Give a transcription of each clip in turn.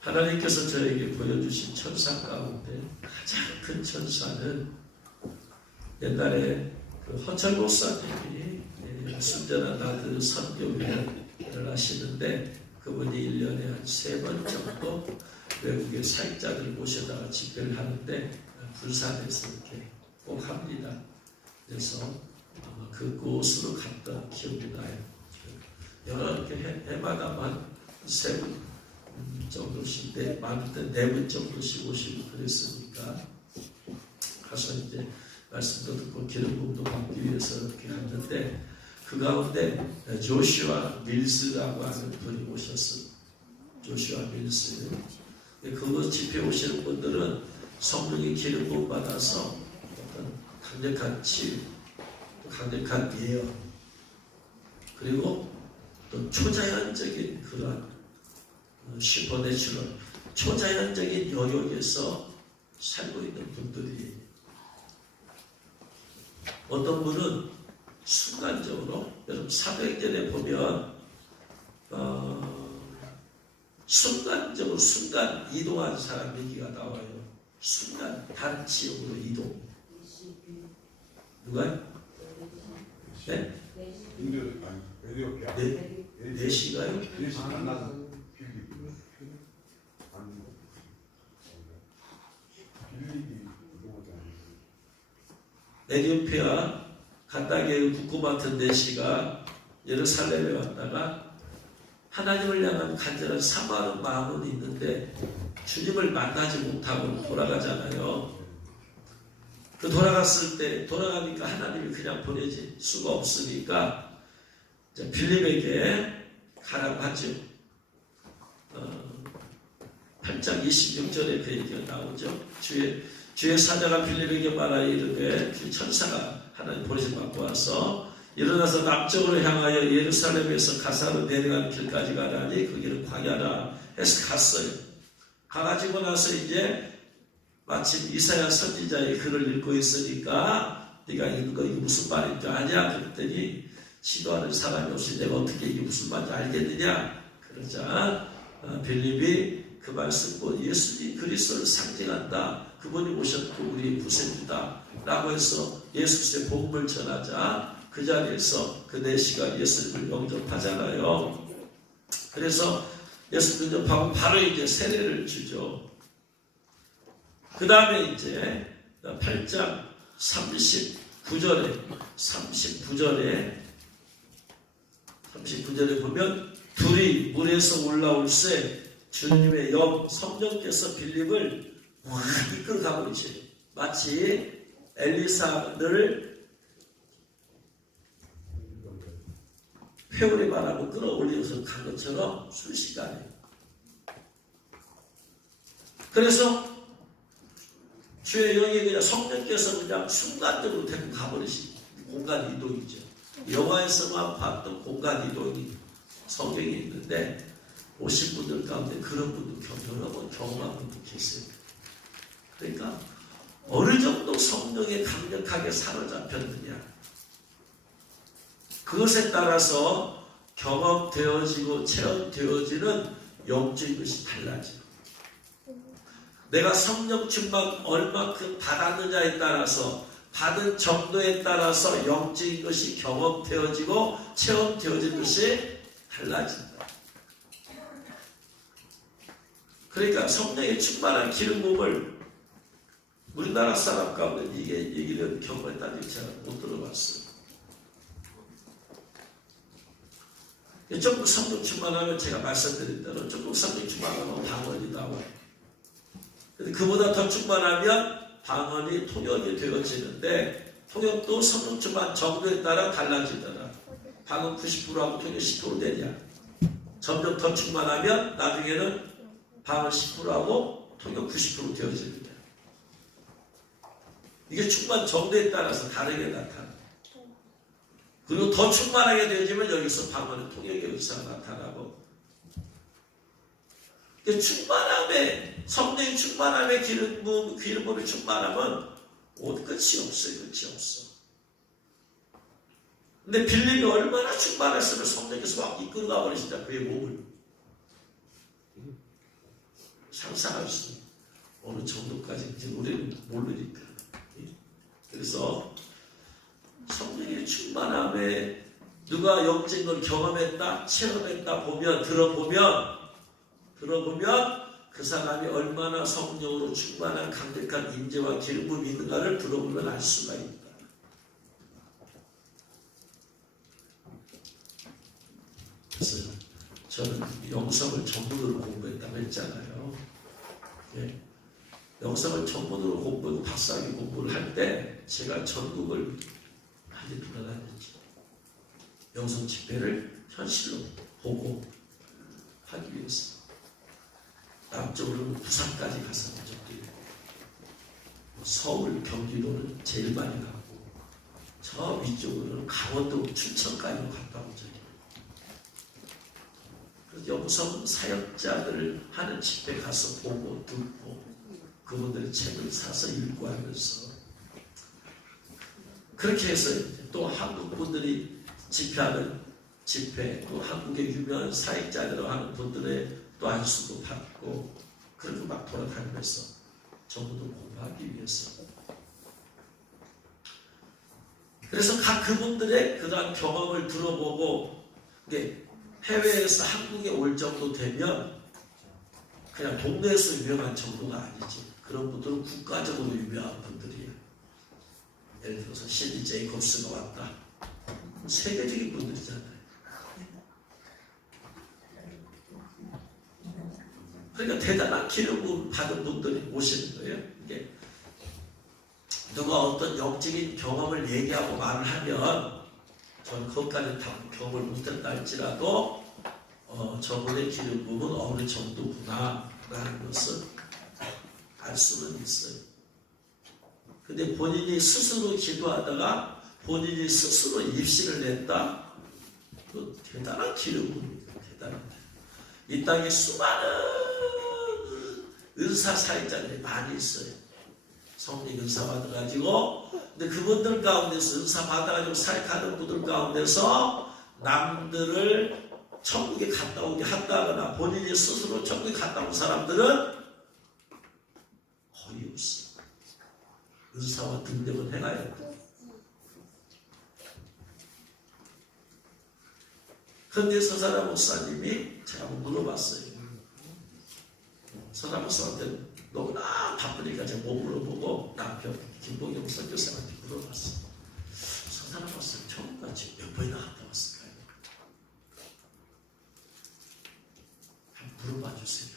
하나님께서 저에게 보여주신 천사 가운데 가장 큰 천사는 옛날에 그 허철 목사님이 순전한 아들 선교회를 하시는데 그분이 1년에 한 3번 정도 외국의 사역자들 모셔다가 집회를 하는데 부산에서 이렇게 꼭 합니다. 그래서 아마 그곳으로 갔던 기억이 나요. 여러 이렇게 해마다만 3분 정도씩, 많을 때 4분 정도씩 오시고 그랬으니까 가서 이제 말씀도 듣고 기름 부음도 받기 위해서 이렇게 갔는데 그 가운데 조슈아 밀스라고 하는 분이 오셨어요. 조슈아 밀스. 그거 집회 오시는 분들은 성령의 기름 부음 받아서 어떤 강력한 치유, 강력한 예언, 그리고 또 초자연적인 그런 슈퍼내추럴, 초자연적인 영역에서 살고 있는 분들이, 어떤 분은 순간적으로, 여러분 사도행전에 보면 순간적으로 순간 이동한 사람 얘기가 나와요. 순간 다른 지역으로 이동. 누가요? 네? 네시가요? 에디오피아 간다게 국고 맡은 네시가 예루살렘에 왔다가 하나님을 향한 간절한 사모하는 마음은 있는데 주님을 만나지 못하고 돌아가잖아요. 그 돌아갔을 때, 돌아가니까 하나님이 그냥 보내질 수가 없으니까 빌립에게 가라고 하죠. 8장 26절에 그 얘기가 나오죠. 주의 사자가 빌립에게 말하여 이르되 그 천사가 하나님 보내심 받고 와서 일어나서 남쪽으로 향하여 예루살렘에서 가사로 내려가는 길까지 가라니 그 길은 광야라 해서 갔어요. 가가지고 나서 이제 마침 이사야 선지자의 글을 읽고 있으니까 네가 읽는 거 이게 무슨 말인지 아냐? 그랬더니 시도하는 사람이 없이 내가 어떻게 이게 무슨 말인지 알겠느냐? 그러자 빌립이 그 말씀고 예수님 그리스도를 상징한다. 그분이 오셨고 우리 구세주다 라고 해서 예수 그리스도의 복음을 전하자 그 자리에서 그 내시가 예수님을 영접하잖아요. 그래서 예수 영접하고 바로 이제 세례를 주죠. 그 다음에 이제 8장 39절에 보면 둘이 물에서 올라올새 주님의 영 성령께서 빌립을 확 이끌어 가버리세요. 마치 엘리사를 회오리 바람을 끌어올려서 간 것처럼 순식간에. 그래서 주의 영이 그냥 성령께서 그냥 순간적으로 데리고 가버리신 공간 이동이죠. 영화에서만 봤던 공간 이동이 성경에 있는데 오신 분들 가운데 그런 분도 여러 번 경험한 분도 계세요. 그러니까 어느 정도 성령에 강력하게 사로잡혔느냐, 그것에 따라서 경험되어지고 체험되어지는 영적인 것이 달라져요. 내가 성령 충만 얼마큼 받았느냐에 따라서, 받은 정도에 따라서 영적인 것이 경험되어지고 체험되어지는 것이 달라진다. 그러니까 성령의 충만한 기름 부음을 우리나라 사람 가운데 이게 얘기를 경험했다는 제가 못 들어봤어요. 조금 성령 충만하면 제가 말씀드린 대로 조금 성령 충만하면 방언이 나와요. 근데 그보다 더 충만하면 방언이 통역이 되어지는데 통역도 성령 충만 정도에 따라 달라지더라. 방언 90%하고 통역 10% 되냐. 점점 더 충만하면 나중에는 방언 10%하고 통역 90% 되어집니다. 이게 충만 정도에 따라서 다르게 나타나요. 그리고 더 충만하게 되어지면 여기서 방언의 통역의 의사가 나타나고, 충만함에, 성령의 충만함에 기름 부음의 충만함은 끝이 없어요. 끝이 없어. 근데 빌립이 얼마나 충만했으면 성령께서 막 이끌어가 버리신다. 그의 몸을. 상상할 수 있는 어느 정도까지 이제 우리는 모르니까. 그래서 성령의 충만함에 누가 영적인 걸 경험했다, 체험했다 보면, 들어보면 그 사람이 얼마나 성령으로 충만한 강력한 인재와 기름이 있는가를 들어보면 알 수가 있다. 그래서 저는 영성을 전문으로 공부했다고 했잖아요. 예. 영성을 전문으로 공부하고 박사학위 공부를 할 때 제가 전국을 많이 돌아다녔죠. 영성 집회를 현실로 보고 하기 위해서. 남쪽으로는 부산까지 가서 본 적도 있고, 서울, 경기도는 제일 많이 갔고, 저 위쪽으로는 강원도, 춘천까지 갔다 온 적이 있고, 그래서 영성 사역자들을 하는 집회 가서 보고 듣고, 그분들의 책을 사서 읽고 하면서, 그렇게 해서 또 한국 분들이 집회하는 집회, 또 한국의 유명한 사역자들을 하는 분들의 또 안수도 받고, 그렇게 막 돌아다니면서 전부도 공부하기 위해서. 그래서 각 그분들의 그러한 경험을 들어보고, 해외에서 한국에 올 정도 되면 그냥 동네에서 유명한 정도가 아니지. 그런 분들은 국가적으로 유명한 분들이에요. 예를 들어서 신디 제이콥스가 왔다. 세계적인 분들이잖아요. 그러니까 대단한 기름을 받은 분들이 오시는 거예요. 이게 누가 어떤 영적인 경험을 얘기하고 말을 하면 저는 그것까지 다 경험을 못했다 할지라도 저분의 기름 부분 어느 정도구나 라는 것을 알 수는 있어요. 근데 본인이 스스로 기도하다가 본인이 스스로 입시를 냈다? 그 대단한 기름 부분입니다. 대단합니다. 이 땅에 수많은 은사 사역자들이 많이 있어요. 성령 은사 받아가지고, 근데 그분들 가운데서 은사 받아가지고 사역하는 분들 가운데서 남들을 천국에 갔다 오게 한다거나 본인이 스스로 천국에 갔다 온 사람들은 거의 없어요. 은사와 등력을 행하여 돼. 그런데 서사라 목사님이 제가 한번 물어봤어요. 서사라 목사한테 너무나 바쁘니까 제가 못 물어보고 남편 김봉경 선교사한테 물어봤어요. 서사라 목사님 천국같이 몇 번이나 갔다 왔을까요? 한번 물어봐 주세요.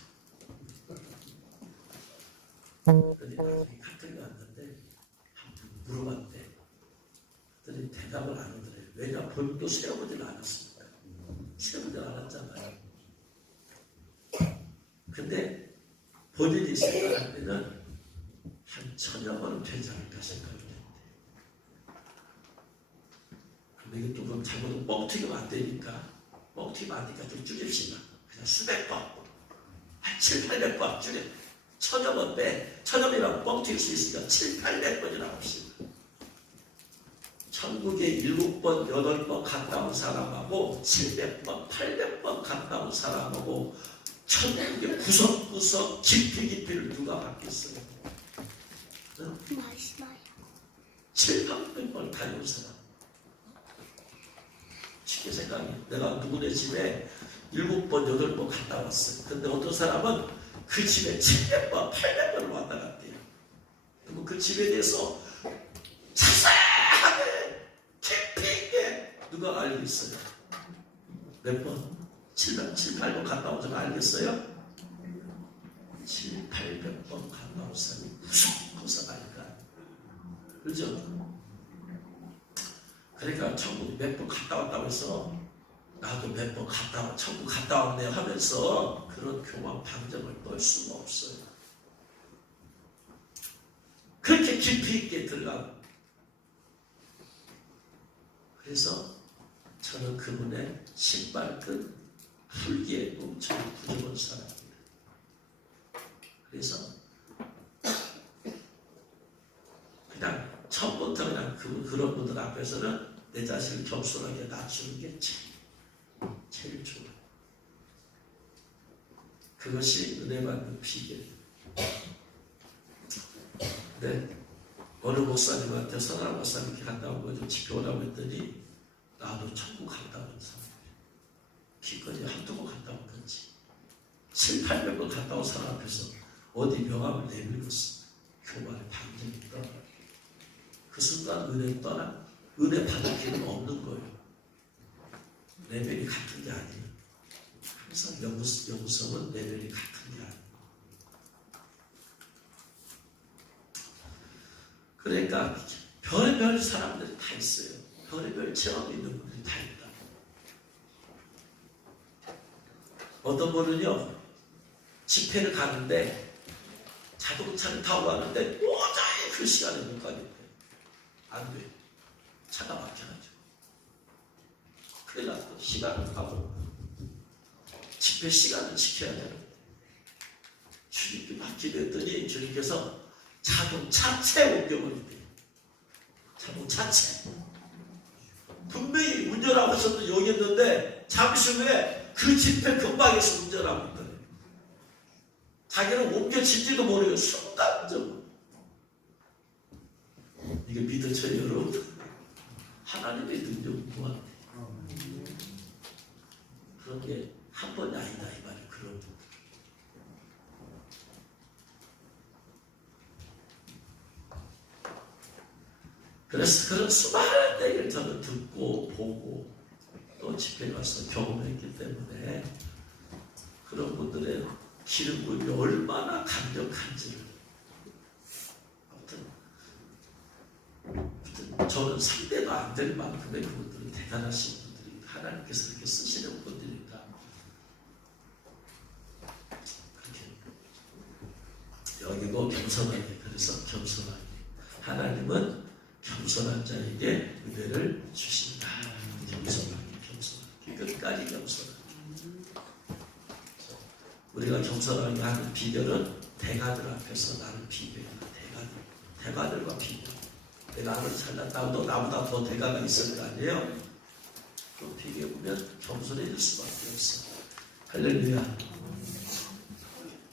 그런데 나중에 가까이 왔는데 한번 물어봤대. 그랬더니 대답을 안 하더래요. 왜냐? 본인도 세어보진 않았습니다. 세어보진 않았잖아요. 근데 본인이 생각할 때는 한 1000여 번은 되지 않을까 생각을 했대. 근데 이게 또 잘못하면 뻥튀기면 안 되니까, 뻥튀기면 안 되니까 좀 줄입시다. 그냥 수백 번, 한 7, 800번 줄여. 1000여 번 빼. 1000여번이라고 뻥튀길 수 있으니까 7, 800번이라고 합시다. 천국에 7번, 8번 갔다 온 사람하고 700번, 800번 갔다 온 사람하고 천국의 구석구석 깊이를 누가 받겠어요? 응? 7, 800번 다녀온 사람. 쉽게 생각해. 내가 누구네 집에 7번, 8번 갔다 왔어요. 근데 어떤 사람은 그 집에 700번, 800번을 왔다 갔대요. 그럼 그 집에 대해서 자세하게 깊이 있게 누가 알겠어요? 몇 번? 7, 8번 갔다 온 사람 알겠어요? 7, 800번 갔다 온 사람이 무섭고서 알까? 그죠? 그러니까 천국 몇 번 갔다 왔다고 해서 나도 몇 번 천국 갔다 왔네 하면서 그런 교만 방정을 널 수가 없어요. 그렇게 깊이 있게 들어가고. 그래서 저는 그분의 신발끈 풀기에도 저는 부정한 사람입니다. 그래서 그냥 처음부터 그냥 그런 분들 앞에서는 내 자신을 겸손하게 낮추는 게 제일 좋아요. 그것이 은혜 받는 비결. 네. 어느 목사님한테 선한 목사님께 갔다 온 거죠. 지켜오라고 했더니 나도 천국 갔다 온 사람. 기껏이 한두 번 갔다 온 건지 7, 800번 갔다 온 사람 앞에서 어디 명함을 내밀었어. 교만의 반전이 떠나. 그 순간 은혜 떠나. 은혜 받을 길은 없는 거예요. 레벨이 같은 게 아니에요. 항상 영성은 레벨이 같은 게 아니에요. 그러니까 별의별 사람들이 다 있어요. 별의별 체험이 있는 분들이 다 있다. 어떤 분은요, 집회를 가는데 자동차를 타고 가는데 도저히 그 시간에 못 가겠대. 안 돼. 차가 막혀가지고. 큰일 났고 시간을 가고 집회 시간을 지켜야 돼요. 주님께 맡기랬더니 주님께서 자동차체 옮겨버린대요. 자동차체. 분명히 운전하고 있어도 여기 있는데 잠시 후에 그 집회 근방에서 운전하고 있더래요. 자기는 옮겨질지도 모르고 순간적으로. 이게 믿으셔요, 여러분? 하나님의 능력은 무한대. 그런 게 한 번이 아니다 이 말이에요. 그런 거. 그래서 그런 수많은 얘기를 저는 듣고 보고 또 집회에 가서 경험했기 때문에 그런 분들의 기름 부음이 얼마나 강력한지를 아무튼 저는 상대도 안 될 만큼의 그분들은 대단하신 분들이 하나님께서 이렇게 쓰시는 분들이니까 그렇게 여기고 겸손하게. 그래서 겸손하게 하나님은 겸손한 자에게 은혜를 주신다. 겸손하게 끝까지 겸손하게. 우리가 겸손하게 하는 비결은 대가들 앞에서 나를 비교해라. 대가들과 비교. 내가 아무리 잘났다고 나보다 더 대가가 있을 거 아니에요? 그 비교해보면 겸손해질 수밖에 없어. 할렐루야.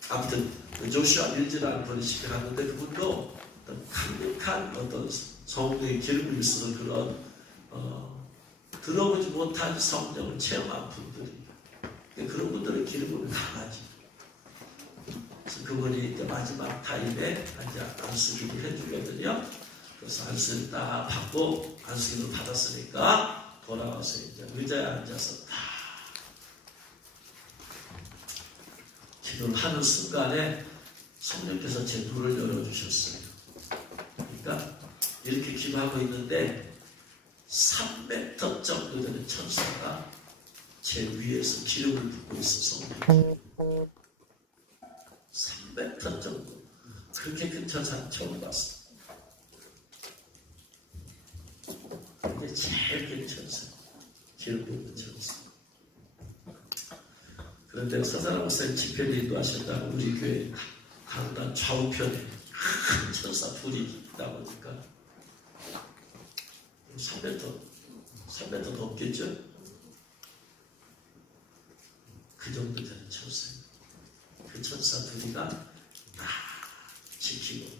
아무튼 조슈아 밀즈라는 분이 집회 갔는데 그분도 어떤 강력한 어떤 성령의 기름을 쓰는 그런 들어보지 못한 성령을 체험한 분들입니다. 그런 분들은 기름을 강하지. 그래서 그분이 이제 마지막 타임에 이제 안수기를 해주거든요. 그래서 안수를 딱 받고 안수기를 받았으니까 돌아와서 이제 의자에 앉아서 딱 기도를 하는 순간에 성령께서 제 눈을 열어주셨어요. 그러니까 이렇게 기도하고 있는데 3m 정도 되는 천사가 제 위에서 기름을 붓고 있어서 3m 정도. 그렇게 큰 천사는 처음 봤어요. 근데 제일 큰 천사, 기름 붓는 천사. 그런데 서사람 목사님 집회를 인도하셨다가 우리 교회 강단 좌우편에 큰 천사 둘이 있다 보니까 3m 넘겠죠? 그 정도 되는 천사예요. 그 천사 둘이가 다 지키고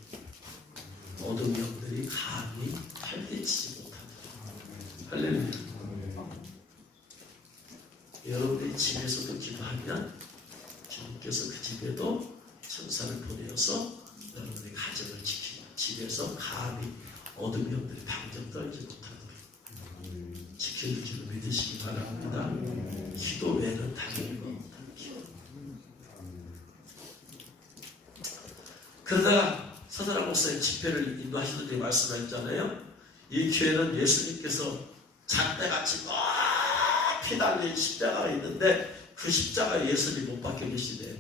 어둠 영들이 감히 할대치지 못한다. 할렐루야. 여러분이 집에서도 기도하면 주님께서 그 집에도 천사를 보내어서 여러분의 가정을 지키고 집에서 감히 어둠 영들이 방정 떨지 못하도록 지켜주기로 믿으시기 바랍니다. 기도 외에는 당연히 없다. 그러다가 서사람 목사님 집회를 인도하시는데 말씀하셨잖아요. 이 교회는 예수님께서 작대같이 높이 달린 십자가가 있는데 그 십자가에 예수님이 못 박혀 계시대.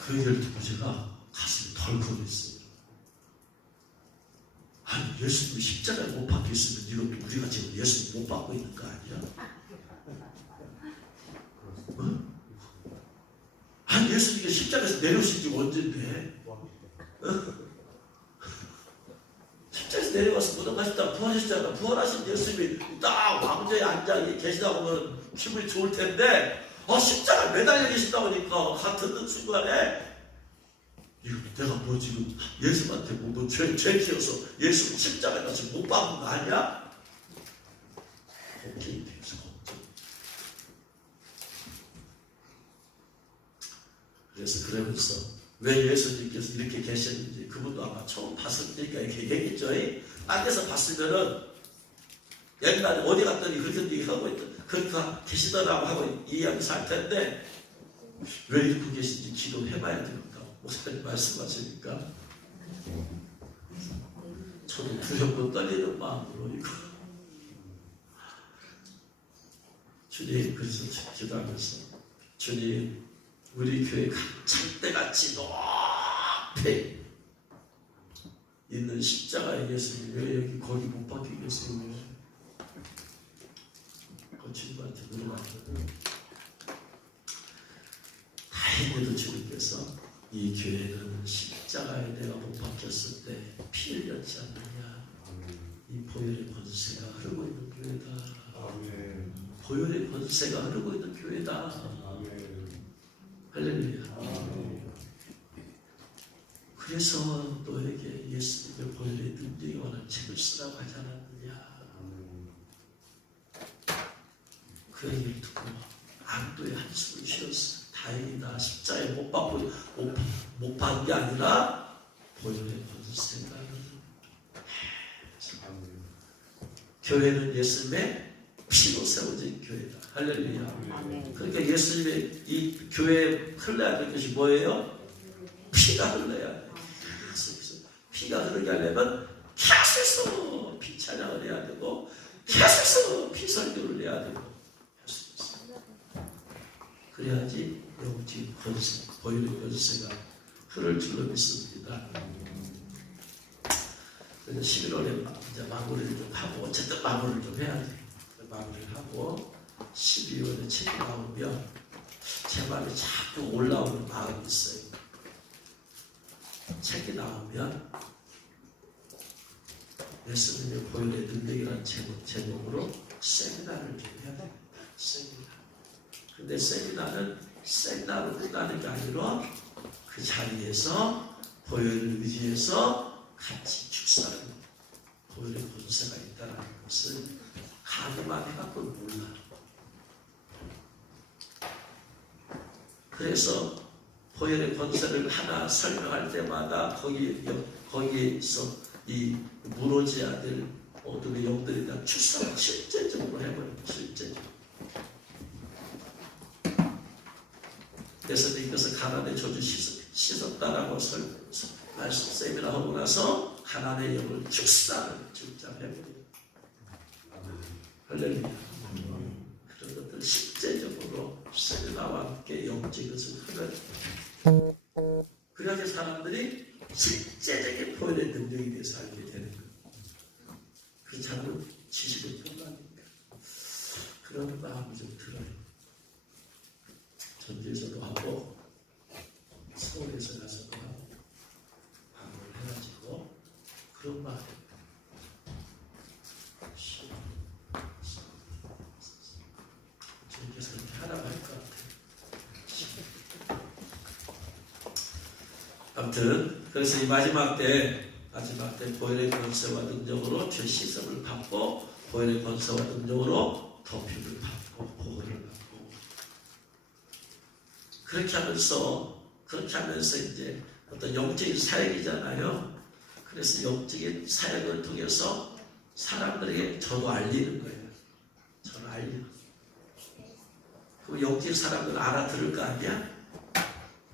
그 얘기를 듣고 제가 가슴이 덜컥했어요. 아니 예수님이 십자가에 못 박혀 있으면 이것도 우리가 지금 예수님 못 받고 있는 거 아니야? 어? 아니 예수님이 십자가에서 내려오신 지 언젠데? 십자가에서 내려와서 무덤하셨다 부활하셨잖아. 부활하신 예수님이 딱 왕좌에 앉아 계시다 보면 기분이 좋을 텐데 십자가 매달려 계신다 보니까 듣는 순간에 이거 내가 뭐 지금 예수한테 죄 지어서 예수 십자가에 가서 못 박은 거 아니야? 걱정이 되어서 걱정. 그래서 그러면서 왜 예수님께서 이렇게 계셨는지 그분도 아마 처음 봤으니까 이렇게 얘기했죠. 땅에서 봤으면은 옛날에 어디 갔더니 그렇게 얘기하고 있던 그러니까 계시더라고 하고 이야기를 할 텐데 왜 이렇게 계신지 기도해봐야 되는가 목사님 말씀하시니까 저도 두렵고 떨리는 마음으로 이거 주님 그래서 기도하면서 주님 우리 교회 창대같이 높이 있는 십자가의 예수님 왜 여기 거기 못 박히겠어요? 주님한테 물어봤거든요. 다행히도 주님께서 이 교회는 십자가에 내가 못 박혔을 때 피 흘렸지 않느냐. 이 보혈의 권세가 흐르고 있는 교회다. 보혈의 권세가 흐르고 있는 교회다. 할렐루야. 그래서 너에게 예수님의 보혈의 능력이 원한 책을 쓰라고 하지 않았느냐. 그 얘기를 듣고 안도의 한숨을 쉬었어. 다행이다. 십자가에 못 박은 게 아니라 보혈의 권세가 교회는 예수님의 피로 세워진 교회다. 할렐루야. 그러니까 예수님의 이 교회에 흘러야 될 것이 뭐예요? 피가 흘러야 돼. 피가 흐르게 하려면 계속해서 피 찬양을 해야 되고 계속해서 피 설교를 해야 되고 그래야지 영적인 권세, 보혈의 권세가 흐를 줄로 믿습니다. 그래서 11월에 이제 마무리를 좀 하고 어쨌든 마무리를 좀 해야 돼. 마무리를 하고 12월에 책이 나오면 제 마음에 자꾸 올라오는 마음이 있어요. 책이 나오면 예수님의 보혈의 능력이라는 제목으로 세미나를 좀 해야 됩니다. 세미나. 근데 세미나는 세미나로 끝나는 게 아니라 그 자리에서 보혈을 의지해서 같이 축사하는 보혈의 권세가 있다는 것을 가능만 해갖고는 몰라. 그래서 보혈의 권세를 하나 설명할 때마다 거기에서 이 무너져야 될 어둠의 영들에 대한 축사를 실제적으로 해버려요. 실제적으로. 예수님께서 가난의 저주 씻었다라고 말씀 세미나 하고 나서 가난의 영을 축사를 해버려요. 할렐루야. 그런 것들 실제적으로 세미나와 함께 영적인 것을 하면 그렇게 사람들이 실제적인 보혈의 능력에 대해서 알게 되는 거예요. 그 사람은 지식을 통과하니까 그런 마음이 좀 들어요. 전주에서도 하고 서울에서 가서도 하고 방문을 해가지고 그런 마음 주님께서 그렇게 하라고 할 것 같아요. 아무튼 그래서 이 마지막 때 보혈의 권세와 능력으로 죄 씻음을 받고 보혈의 권세와 능력으로 덮임을 받고 보호를 받고 그렇게 하면서 이제 어떤 영적인 사역이잖아요. 그래서 영적인 사역을 통해서 사람들에게 저도 알리는 거예요. 저를 알려. 그럼 영적인 사람들은 알아들을 거 아니야?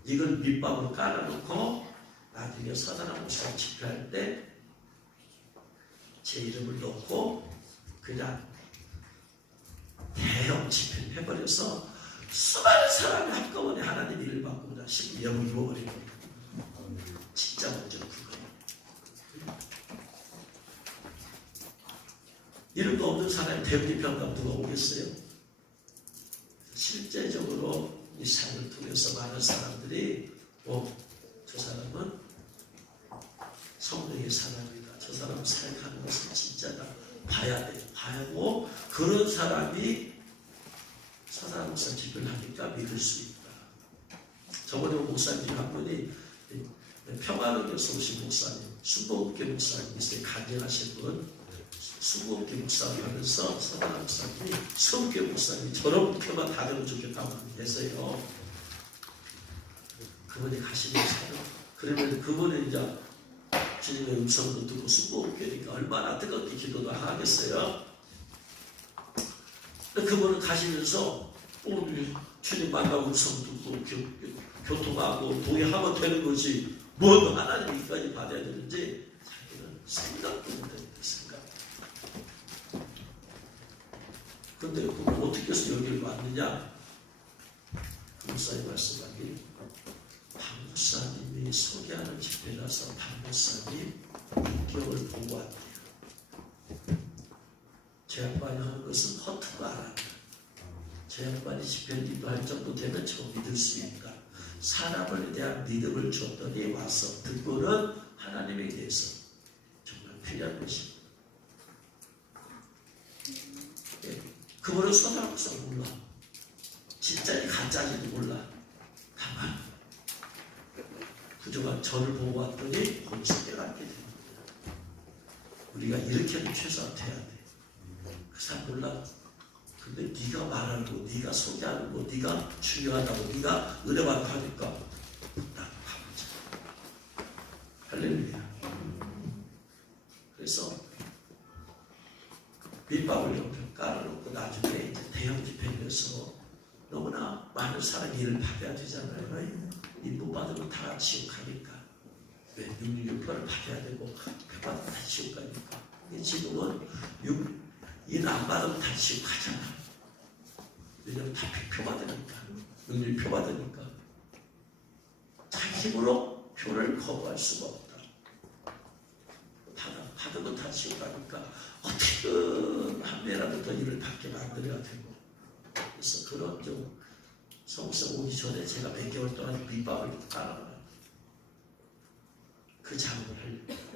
이걸 밑밥으로 깔아놓고 나중에 서다나 목사가 집회할 때 제 이름을 넣고 그냥 대형 집회를 해버려서 수많은 사람이 한꺼번에 하나님 일을 받고 그냥 예물 입어버리는 거예요. 진짜 먼저 그거예요. 이름도 없는 사람이 대우리평가 누가 오겠어요? 실제적으로 이 삶을 통해서 많은 사람들이 저 사람은 성령의 사람이다. 저 사람 사역하는 것은 진짜다. 봐야 돼. 봐야 하고 그런 사람이 서다한 목사 집회를 하니까 믿을 수 있다. 저번에 목사님 한 분이 평화로교에서 오신 목사님, 수고업계 목사님 있어요. 간증하신 분, 수고업계 목사님 하면서 서다한 목사님이 수고업계 목사님이 저렇게만 다 되면 좋겠다고 계세요. 그분이 가시면서 그러면 그분은 이제 주님의 음성도 듣고 수고업계니까 얼마나 뜨겁게 기도도 하겠어요. 그분은 가시면서 주님 만나고 음성 듣고 교통하고 동의하면 되는 거지 뭐 하나님 이까지 받아야 되는지 자기는 생각도 못합니다. 생각. 근데 그분 어떻게 해서 여기를 왔느냐? 그 목사님 말씀하기 박 목사님이 소개하는 집회라서 박 목사님 6개월 보고 왔대요. 제 양반이 하는 것은 허투루 안 한다. 제 양반이 집회를 인도할 정도 되면 저 믿을 수 있다. 사람에 대한 믿음을 줬더니 와서 듣고는 하나님에 대해서 정말 필요한 것입니다. 예, 그분은 서다한목사 몰라. 진짜인지 가짜인지 몰라. 다만 그동안 저를 보고 왔더니 거기서 깨닫게 됩니다. 우리가 이렇게는 최소한 돼야 돼. 그 사람 몰라. 근데 네가 말하는 거, 네가 소개하는 거, 네가 중요하다고, 네가 은혜받고 하니까 나 가보자. 할렐루야. 그래서 밑밥을 옆에 깔아놓고 나중에 이제 대형 집회에서 너무나 많은 사람이 일을 받아야 되잖아요. 인부 받으면 다 지옥 가니까. 왜? 666표를 받아야 되고 표 받으면 다 지옥 가니까. 지금은 일 안 받으면 다 지옥 가잖아. 왜냐면 다 표 받으니까. 666표 받으니까. 자기 힘으로 표를 거부할 수가 없다. 받으면 다 지옥 가니까 어떻게든 한 배라도 더 일을 받게 만들어야 되고. 그래서 그런 좀 성서 오기 전에 제가 몇 개월 동안 밑밥을 깔아놔요. 그 작업을 하려고.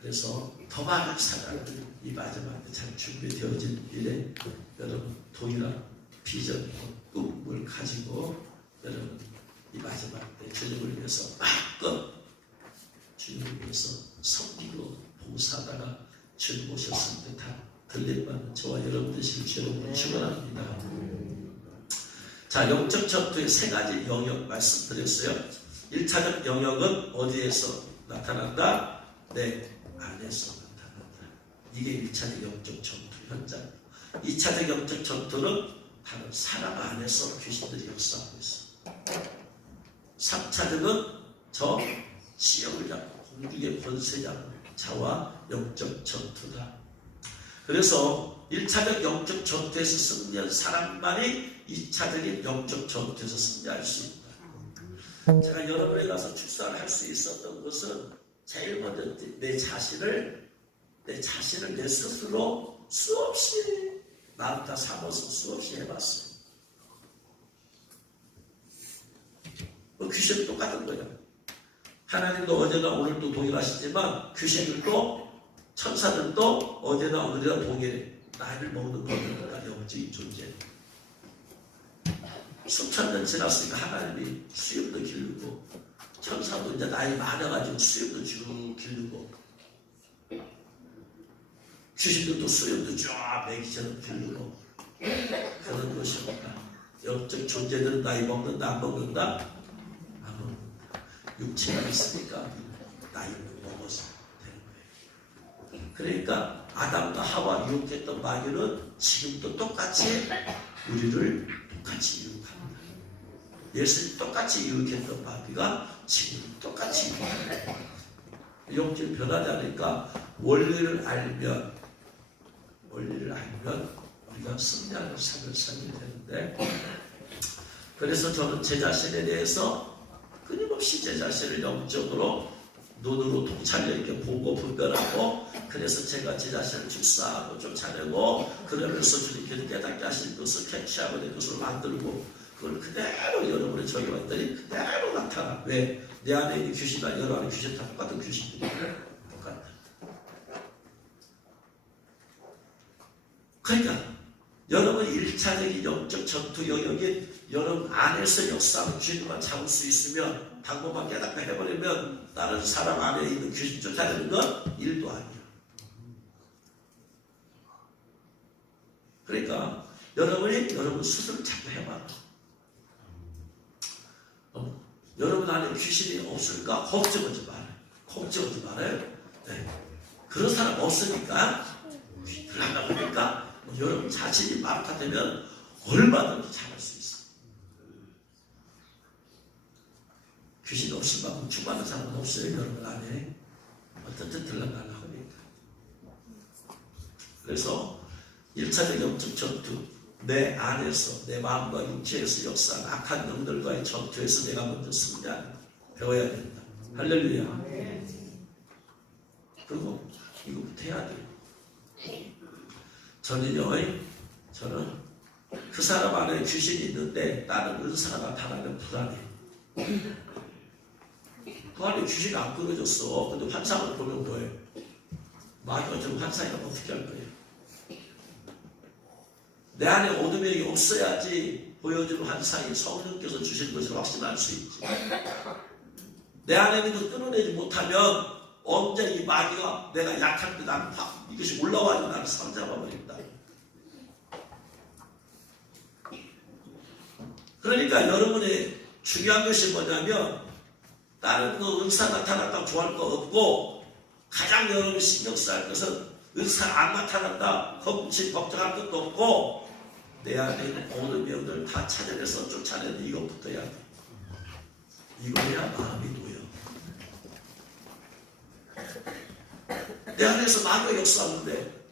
그래서 더 많은 사람들이 이 마지막에 잘 준비되어진 일에 여러분 동일한 비전과 꿈을 가지고 여러분 이 마지막 때 주님을 위해서 마음껏 주님을 위해서 섬기고 봉사하다가 주님 오셨을 때 다 들림받는 저와 여러분 되실 주님을 축원합니다. 자, 영적 전투의 세 가지 영역 말씀드렸어요. 1차적 영역은 어디에서 나타난다? 내 안에서 나타난다. 이게 1차적 영적 전투 현장. 2차적 영적 전투는 바로 사람 안에서 귀신들이 역사하고 있어. 3차적은 저 지역을 잡고 공중의 권세 잡는 자와 영적 전투다. 그래서 1차적 영적 전투에서 승리한 사람만이 2차적인 영적 전투에서 승리할 수 있다. 제가 여러분에 가서 축사를 할 수 있었던 것은 제일 먼저 내 자신을 내 스스로 수없이 나한테 삼아서 수없이 해봤어요. 귀신은 똑같은 거예요. 하나님도 어제나 오늘도 동일하시지만 귀신들도 천사들도 어제나 오늘이나 동일해. 나이를 먹는 것보다 영적인 존재. 수천 년 지났으니까 하나님이 수염도 기르고 천사도 이제 나이 많아가지고 수염도 쭉 기르고 귀신들도 수염도 쫙 매기처럼 기르고 그런 것입니다. 영적 존재들은 나이 먹는다 안 먹는다? 안 먹는다. 육체가 있으니까 나이를 먹어서 되는 거예요. 그러니까 아담과 하와 유혹했던 마귀는 지금도 똑같이 우리를 똑같이 유혹합니다. 예수님 똑같이 유혹했던 마귀가 지금 똑같이 유혹합니다. 영적이 변하지 않으니까 원리를 알면 우리가 승리하는 삶을 살게 되는데, 그래서 저는 제 자신에 대해서 끊임없이 제 자신을 영적으로 눈으로 통찰력 있게 보고 분별하고, 그래서 제가 제 자신을 축사하고 쫓아내고, 그러면서 주님께서 깨닫게 하신 것을 캐치하고 내 것을 만들고, 그걸 그대로 여러분의 적용했더니 그대로 나타나. 왜? 내 안에 있는 귀신이나 여러 안에 귀신 다 똑같은 귀신들이 똑같다. 그러니까 여러분 1차적인 영적 전투 영역이 여러분 안에서 역사하는 귀신만 잡을 수 있으면 방법만 깨닫게 해버리면 다른 사람 안에 있는 귀신 쫓아내는 건 일도 아니야. 그러니까 여러분이 여러분 스스로 자꾸 해봐라. 여러분 안에 귀신이 없을까? 걱정하지 말아요. 걱정하지 말아요. 네. 그런 사람 없으니까 귀신을 한다 보니까 여러분 자신이 마르타되면 얼마든지 잘할 수 있어. 귀신 없을 만큼 충만한 사람은 없어요. 여러분 안에 어떻든 들락날락 하니까. 그래서 1차적 영적 전투, 내 안에서 내 마음과 육체에서 역사한 악한 영들과의 전투에서 내가 먼저 승리하는 배워야 된다. 할렐루야. 그리고 이거부터 해야 돼요. 저는 그 사람 안에 귀신이 있는데 나는 은사가 나타나면 불안해. 그 안에 귀신이 안 끊어졌어. 근데 환상을 보면 뭐해? 마귀가 좀 환상이라면 어떻게 할 거예요? 내 안에 어둠이 없어야지 보여주는 환상이 성령께서 주신 것을 확신할 수 있지. 내 안에 있는 걸 끊어내지 못하면 언제 이 마귀가 내가 약한데 나는 이것이 올라와서 나를 삼잡아버린다. 그러니까 여러분의 중요한 것이 뭐냐면 다른 그 은사 나타났다고 좋아할 거 없고 가장 여러분이 신경 써야 할 것은 은사 안 나타난다 걱정할 것도 없고 내 안에 있는 모든 병들 다 찾아내서 쫓아내는 이것부터 해야 돼. 이거 해야 마음이 놓여. 내 안에서 마귀가 역사하는데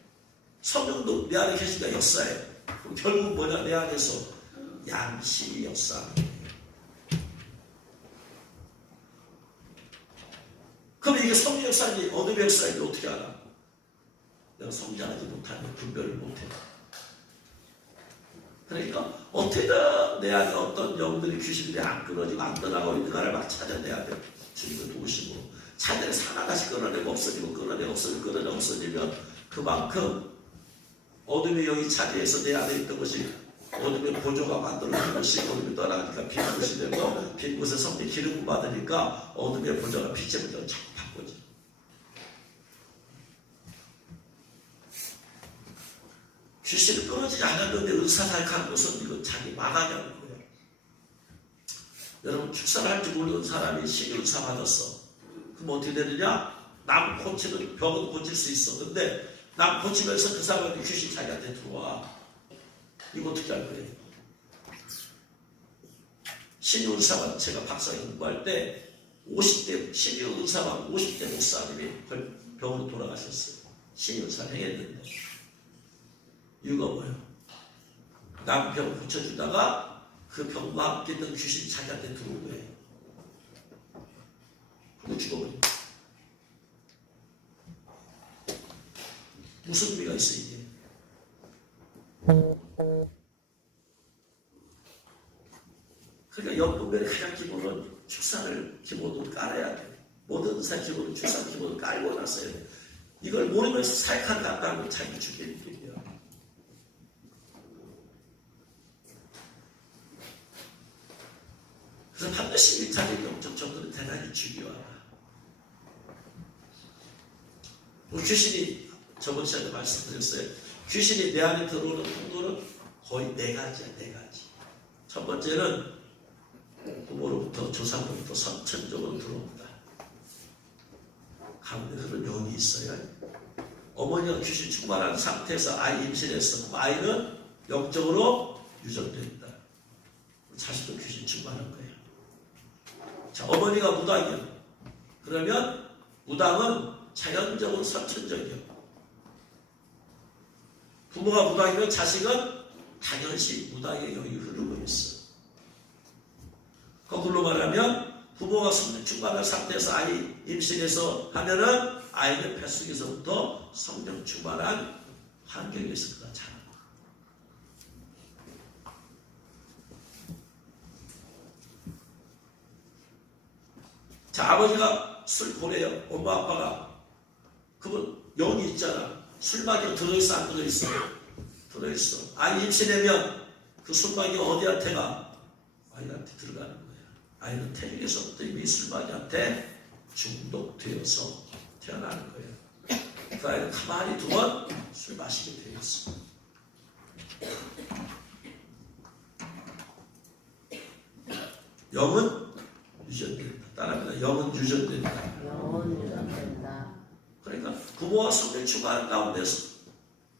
성령도 내 안에 계시니까 역사해. 그럼 결국 뭐냐? 내 안에서 양심이 역사하는 거예요. 그럼 이게 성령 역사인지 어둠의 역사인지 어떻게 알아? 내가 성장하지 못하면 분별을 못해. 그러니까 어떻게든 내 안에 어떤 영들이 귀신들이 안 끊어지고 안 떠나고 있는가를 막 찾아내야 돼. 주님을 도우시고 찾아내서 하나씩 끊어내고 없어지고 끊어내고 없어지고 끊어내고 없어지면 그만큼 어둠의 영이 차지해서 내 안에 있던 것이 어둠의 보조가 만들어진 것이 어둠이 떠나니까 빈 곳이 되고 빈 곳에 성령 기름 받으니까 어둠의 보조가 빛의 보조가 자꾸 바꿔져. 귀신이 끊어지지 않았는데 은사사역하는 것은 이거 자기 마당이라는 거예요. 여러분 축사를 할 줄 모르는 사람이 신이 은사 받았어. 그럼 어떻게 되느냐? 남 고치는 병은 고칠 수 있어. 근데 남 고치면서 그 사람한테 귀신 자기한테 들어와. 이거 어떻게 할 거예요? 신이 은사만 제가 박사 연구할 때 50대 신이 은사만 50대 목사님이 병으로 돌아가셨어요. 신이 은사를 행했는데 이유가 뭐예요? 남병 고쳐주다가 그 병과 함께 있던 귀신이 자기한테 들어온 거예요. 그리고 죽어버린 거예요. 무슨 의미가 있어 이게? 그러니까 연분별의 가장 기본은 축사를 기본으로 깔아야 돼. 모든 의사 기본은 축사 기본을 깔고 났어야 돼. 이걸 모르면서 사역하는 것 같다는 자기 죽일 일이야. 그래서 반드시 1차적인 영적 전도는 대단히 중요하다. 귀신이 저번 시간에 말씀드렸어요. 귀신이 내 안에 들어오는 통로는 거의 4가지야, 4가지. 첫 번째는 부모로부터 조상으로부터 선천적으로 들어온다. 가운데 그런 영이 있어요. 어머니가 귀신 충만한 상태에서 아이 임신했어. 아이는 영적으로 유전된다. 자식도 귀신 충만한 거예요. 자, 어머니가 무당이야. 그러면 무당은 자연적으로 선천적이야. 부모가 무당이면 자식은 당연시 무당의 영이 흐르고 있어. 거꾸로 말하면 부모가 성령 충만한 상태에서 아이 임신해서 하면은 아이는 뱃속에서부터 성령 충만한 환경에서 그가 자라. 자, 아버지가 술 고래요. 엄마 아빠가. 그건 영이 있잖아. 술 마시고 들어있어 안 들어있어? 들어있어. 아이 임신하면 그 순박이 어디한테 가? 아이한테 들어가는 거야. 아이는 태중에서부터 이미 술박이한테 중독되어서 태어나는 거야. 그 아이는 가만히 두면 술 마시게 되어 있어. 영은 유전된다. 따라합니다. 영은 유전된다. 영혼 유전된다. 그러니까 부모와 성령 충만한 가운데서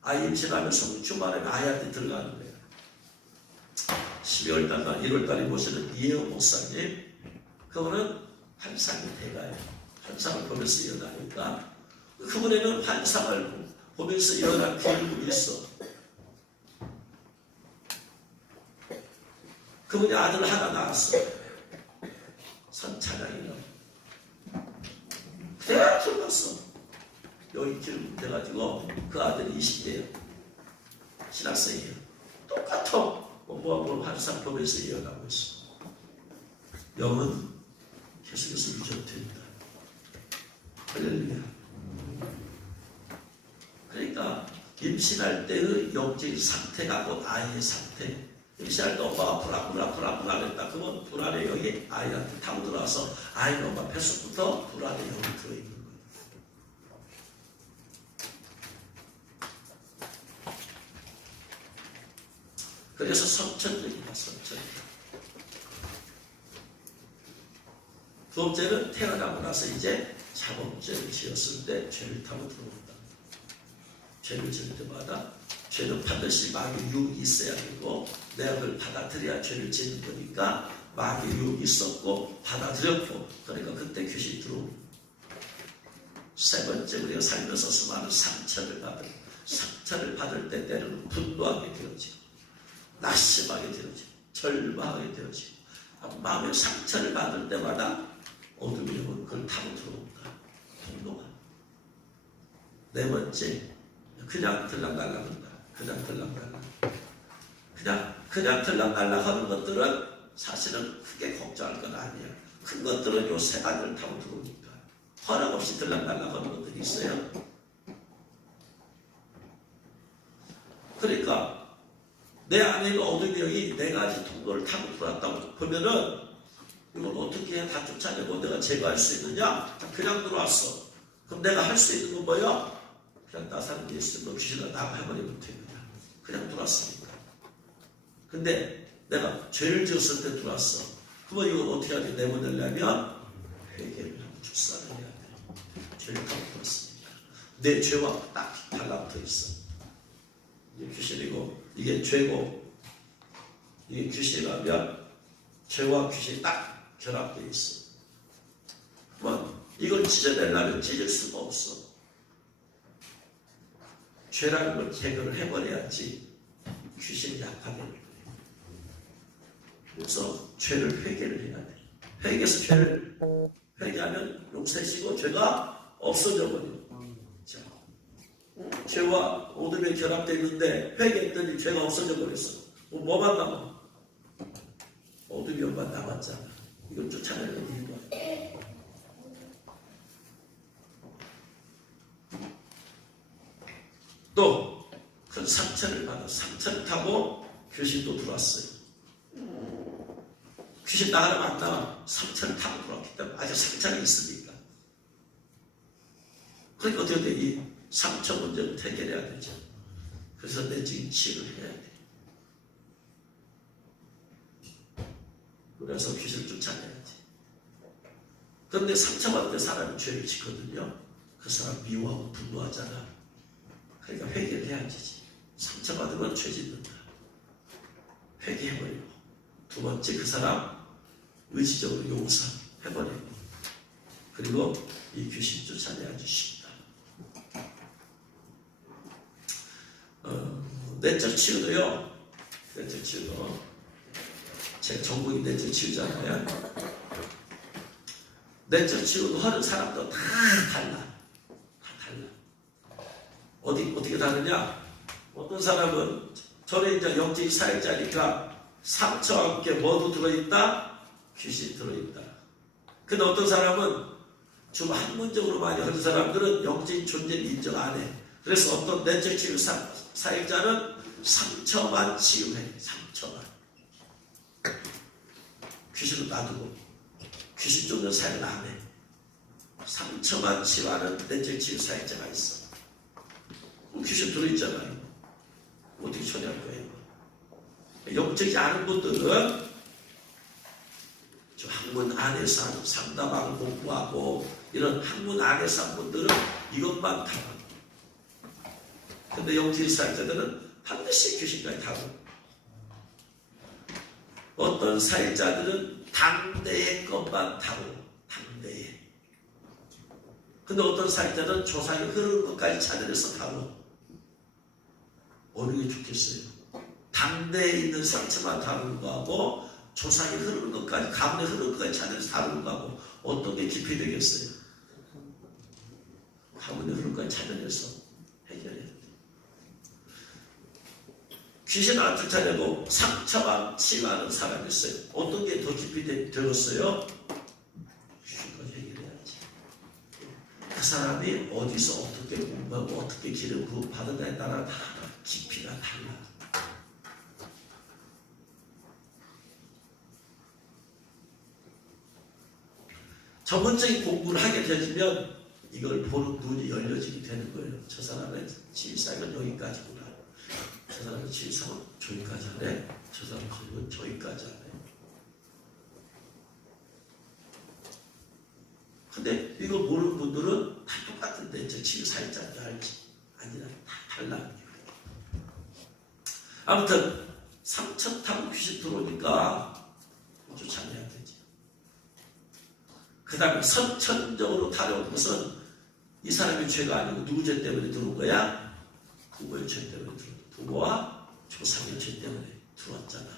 아이 임신하면 성령 충만하면 아이한테 들어가는 거예요. 12월달과 1월달에 모시는 이혜영 목사님, 그분은 환상이 대가예요. 환상을 보면서 일어나니까 그분에는 환상을 보면서 일어난 기능이 있어. 그분이 아들 하나 낳았어. 선찬양이요. 내가 들어갔어. 여기 길 돼가지고 그 아들이 20대예요. 신학생이에요. 똑같아. 뭐 환상 보면서 일어나고 있어. 영은 계속해서 유전됩니다. 할렐루야. 그러니까 임신할 때의 영적인 상태가 곧 아이의 상태. 임신할 때 엄마가 불안했다. 그러면 불안의 영이 아이한테 타고 들어와서 아이는 엄마 뱃속부터 불안의 영이 들어있는 거예요. 그래서 선천적이다. 선천적. 두 번째는 태어나고 나서 이제 자범죄를 지었을 때 죄를 타고 들어온다. 죄를 지을 때마다 죄는 반드시 마귀의 유혹이 있어야 되고 내가 그걸 받아들여야 죄를 지는 거니까 마귀의 유혹이 있었고 받아들였고 그러니까 그때 귀신이 들어옵니다. 세 번째 우리가 살면서 수많은 상처를 받을 때 때로는 분노하게 되어지고 낙심하게 되어지고 절망하게 되어지고 마음의 상처를 받을 때마다 어둠의 영은 그걸 타고 들어온다. 분노가. 네 번째 그냥 들락날락한다. 그냥 들락날락 하는 것들은 사실은 크게 걱정할 건 아니야. 큰 것들은 요 세 가지를 타고 들어오니까 허락 없이 들락날락 하는 것들이 있어요. 그러니까 내 안에 있는 어둠의 영이 네 가지 통로를 타고 들어왔다고 보면은 이걸 어떻게 해야 다 쫓아내고 내가 제거할 수 있느냐? 그냥 들어왔어. 그럼 내가 할 수 있는 건 뭐야? 그냥 나사는 예수님도 귀신을 나가버리면 됩니다. 그냥 들어왔으니까. 근데 내가 죄를 지었을 때 들어왔어. 그러면 이걸 어떻게 하게 내보내려면 회개를 하고 축사를 해야 돼. 죄를 타고 들어왔으니까. 내 죄와 딱 달라붙어 있어. 이게 귀신이고 이게 죄고 이게 귀신이라면 죄와 귀신이 딱 결합되어 있어. 그러면 이걸 찢어내려면 찢을 수가 없어. 죄라는 걸 제거를 해버려야지 귀신이 약화되는 거예요. 그래서 죄를 회개를 해야 돼. 회개해서 죄를 회개하면 용서해지고 죄가 없어져 버려요. 자, 죄와 어둠에 결합되어 있는데 회개했더니 죄가 없어져 버렸어. 뭐만 남아? 어둠이 엄만 남았잖아. 이걸 쫓아내는 이유가. 또 큰 상처를 받아 상처를 타고 귀신도 들어왔어요. 귀신 나가려면 안 나와. 상처를 타고 들어왔기 때문에 아직 상처가 있으니까. 그러니까 어떻게 돼? 이 상처 문제를 해결해야 되죠. 그래서 내적인 치유를 해야 돼. 그래서 귀신을 쫓아내야지. 그런데 상처받을 때 사람이 죄를 짓거든요. 그 사람 미워하고 분노하잖아. 그러니까 회개를 해야지. 상처받으면 죄 짓는다. 회개해버리고. 두 번째 그 사람 의지적으로 용서해버리고. 그리고 이 귀신 쫓아내야지 쉽다. 내적 치유도요. 내적 치유도. 제 전공이 내적 치유잖아요. 내적 치유도 하는 사람도 다 달라. 다 달라. 어떻게 다르냐? 어떤 사람은 저는 이제 영적인 사역자니까 상처와 함께 뭐도 들어있다? 귀신이 들어있다. 근데 어떤 사람은 좀 학문적으로 많이 하는 사람들은 영적인 존재를 인정 안 해. 그래서 어떤 내적 치유 사역자는 상처만 치유해. 상처만. 귀신을 놔두고 귀신 쫓는 사역을 안 해. 상처만 치유하는 내적 치유 사역자가 있어. 그럼 귀신 들어있잖아요. 어떻게 처리할 거예요? 영적이지 않은 분들은 저 학문 안에서 하는 상담하고 공부하고 이런 학문 안에서 한 분들은 이것만 타고, 근데 영적인 사역자들은 반드시 귀신까지 타고, 어떤 사역자들은 당대의 것만 타고, 당대의. 근데 어떤 사역자들은 조상이 흐르는 것까지 찾아내서 타고. 어느 게 좋겠어요? 당대에 있는 상처만 다루는 거하고 조상이 흐르는 것까지, 가문에 흐르는 것까지 찾아내서 다루는 거하고 어떤 게 깊이 되겠어요? 가문에 흐르는 것까지 찾아내서 해결해야 돼요. 귀신을 안 쫓아내고 상처만 치유하는 사람이 있어요. 어떤 게 더 깊이 되었어요? 귀신까지 해결해야지. 그 사람이 어디서 어떻게 공부하고 어떻게 기름 부음 받느냐에 따라 다 깊이가 달라. 전문적인 공부를 하게 되면 이걸 보는 눈이 열려지게 되는 거예요. 저 사람의 지휘사역은 여기까지구나. 저 사람의 지휘사역은 저기까지 하네. 저 사람의 지휘사역은 저기까지 하네. 근데 이걸 모르는 분들은 다 똑같은데 저 지휘사역자인 줄 알지. 아니라 다 달라. 아무튼 상처 타고 귀신 들어오니까 쫓아내야 되지. 그 다음에 선천적으로 다뤄온 것은 이 사람의 죄가 아니고 누구 죄 때문에 들어온 거야? 부모의 죄 때문에 들어온 거야. 부모와 조상의 죄 때문에 들어왔잖아.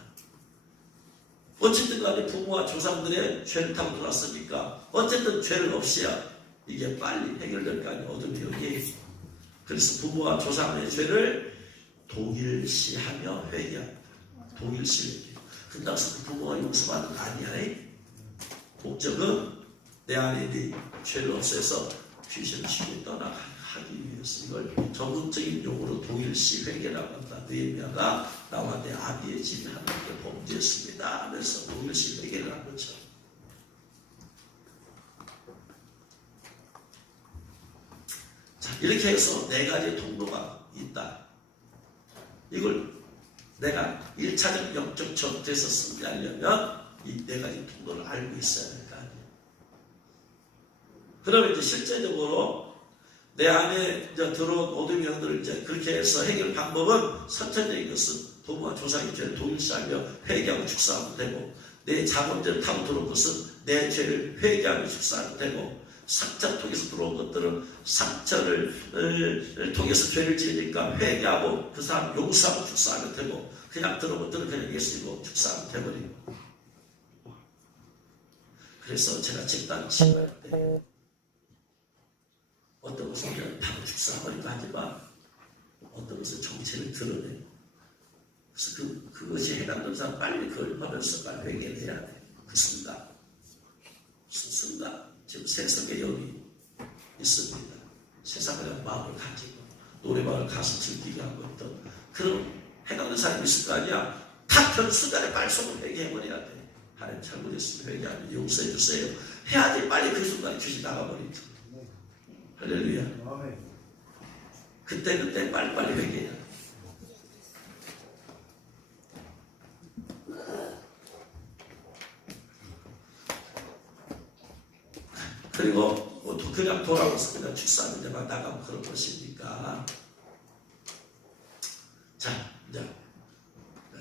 어쨌든 간에 부모와 조상들의 죄를 타고 들어왔으니까 어쨌든 죄를 없이야 이게 빨리 해결될 거 아니야. 어둠이 여기. 그래서 부모와 조상의 죄를 동일시하며 회개한다. 동일시. 그렇다고 해서 그 부모가 용서받는 거 아니야. 목적은 내 안에 네 죄를 없애서 귀신을 치고 떠나가기 위해서. 이걸 전문적인 용어로 동일시 회개라고 한다. 느헤미야가 나와 내 아비의 집이 하나님께 범죄했습니다 하면서 동일시 회개를 한 거죠. 자, 이렇게 해서 네 가지 통로가 있다. 이걸 내가 1차적 영적 전투에서 승리하려면 이 네 가지 통로를 알고 있어야 될 거 아니에요. 그러면 이제 실제적으로 내 안에 이제 들어온 어둠의 영들을 이제 그렇게 해서 해결 방법은 선천적인 것은 부모와 조상의 죄를 동일시하며 회개하고 축사하면 되고, 내 자본죄를 타고 들어온 것은 내 죄를 회개하며 축사하면 되고, 상처 통해서 들어온 것들은 상처를 통해서 죄를 지으니까 회개하고 그 사람 용서하고 축사하면 되고, 그냥 들어온 것들은 그냥 예수님으로 축사하면 되버리고. 그래서 제가 집단 치유할 때 어떤 것은 그냥 바로 축사하버리고 하지만 어떤 것은 정체를 드러내고, 그래서 그것이 해당되는 사람 빨리 그걸 하면서 빨리 회개를 해야 돼. 그 순간. 무슨 순간? 지금 세상에 여기 있습니다. 세상에 마음을 가지고 노래방을 가서 즐기게 하고 있던 그런 해당되는 사람이 있을 거 아니야. 같은 순간에 빨리 속을 회개해버려야 돼. 하나님 잘못했으면 회개하면 용서해 주세요. 해야지 빨리 그 순간에 귀신 나가버리죠. 할렐루야. 그때 빨리빨리 회개해야 돼. 그리고 그냥 돌아와서 그냥 축사하는 데만 나가면 그런 것이니까. 자, 이제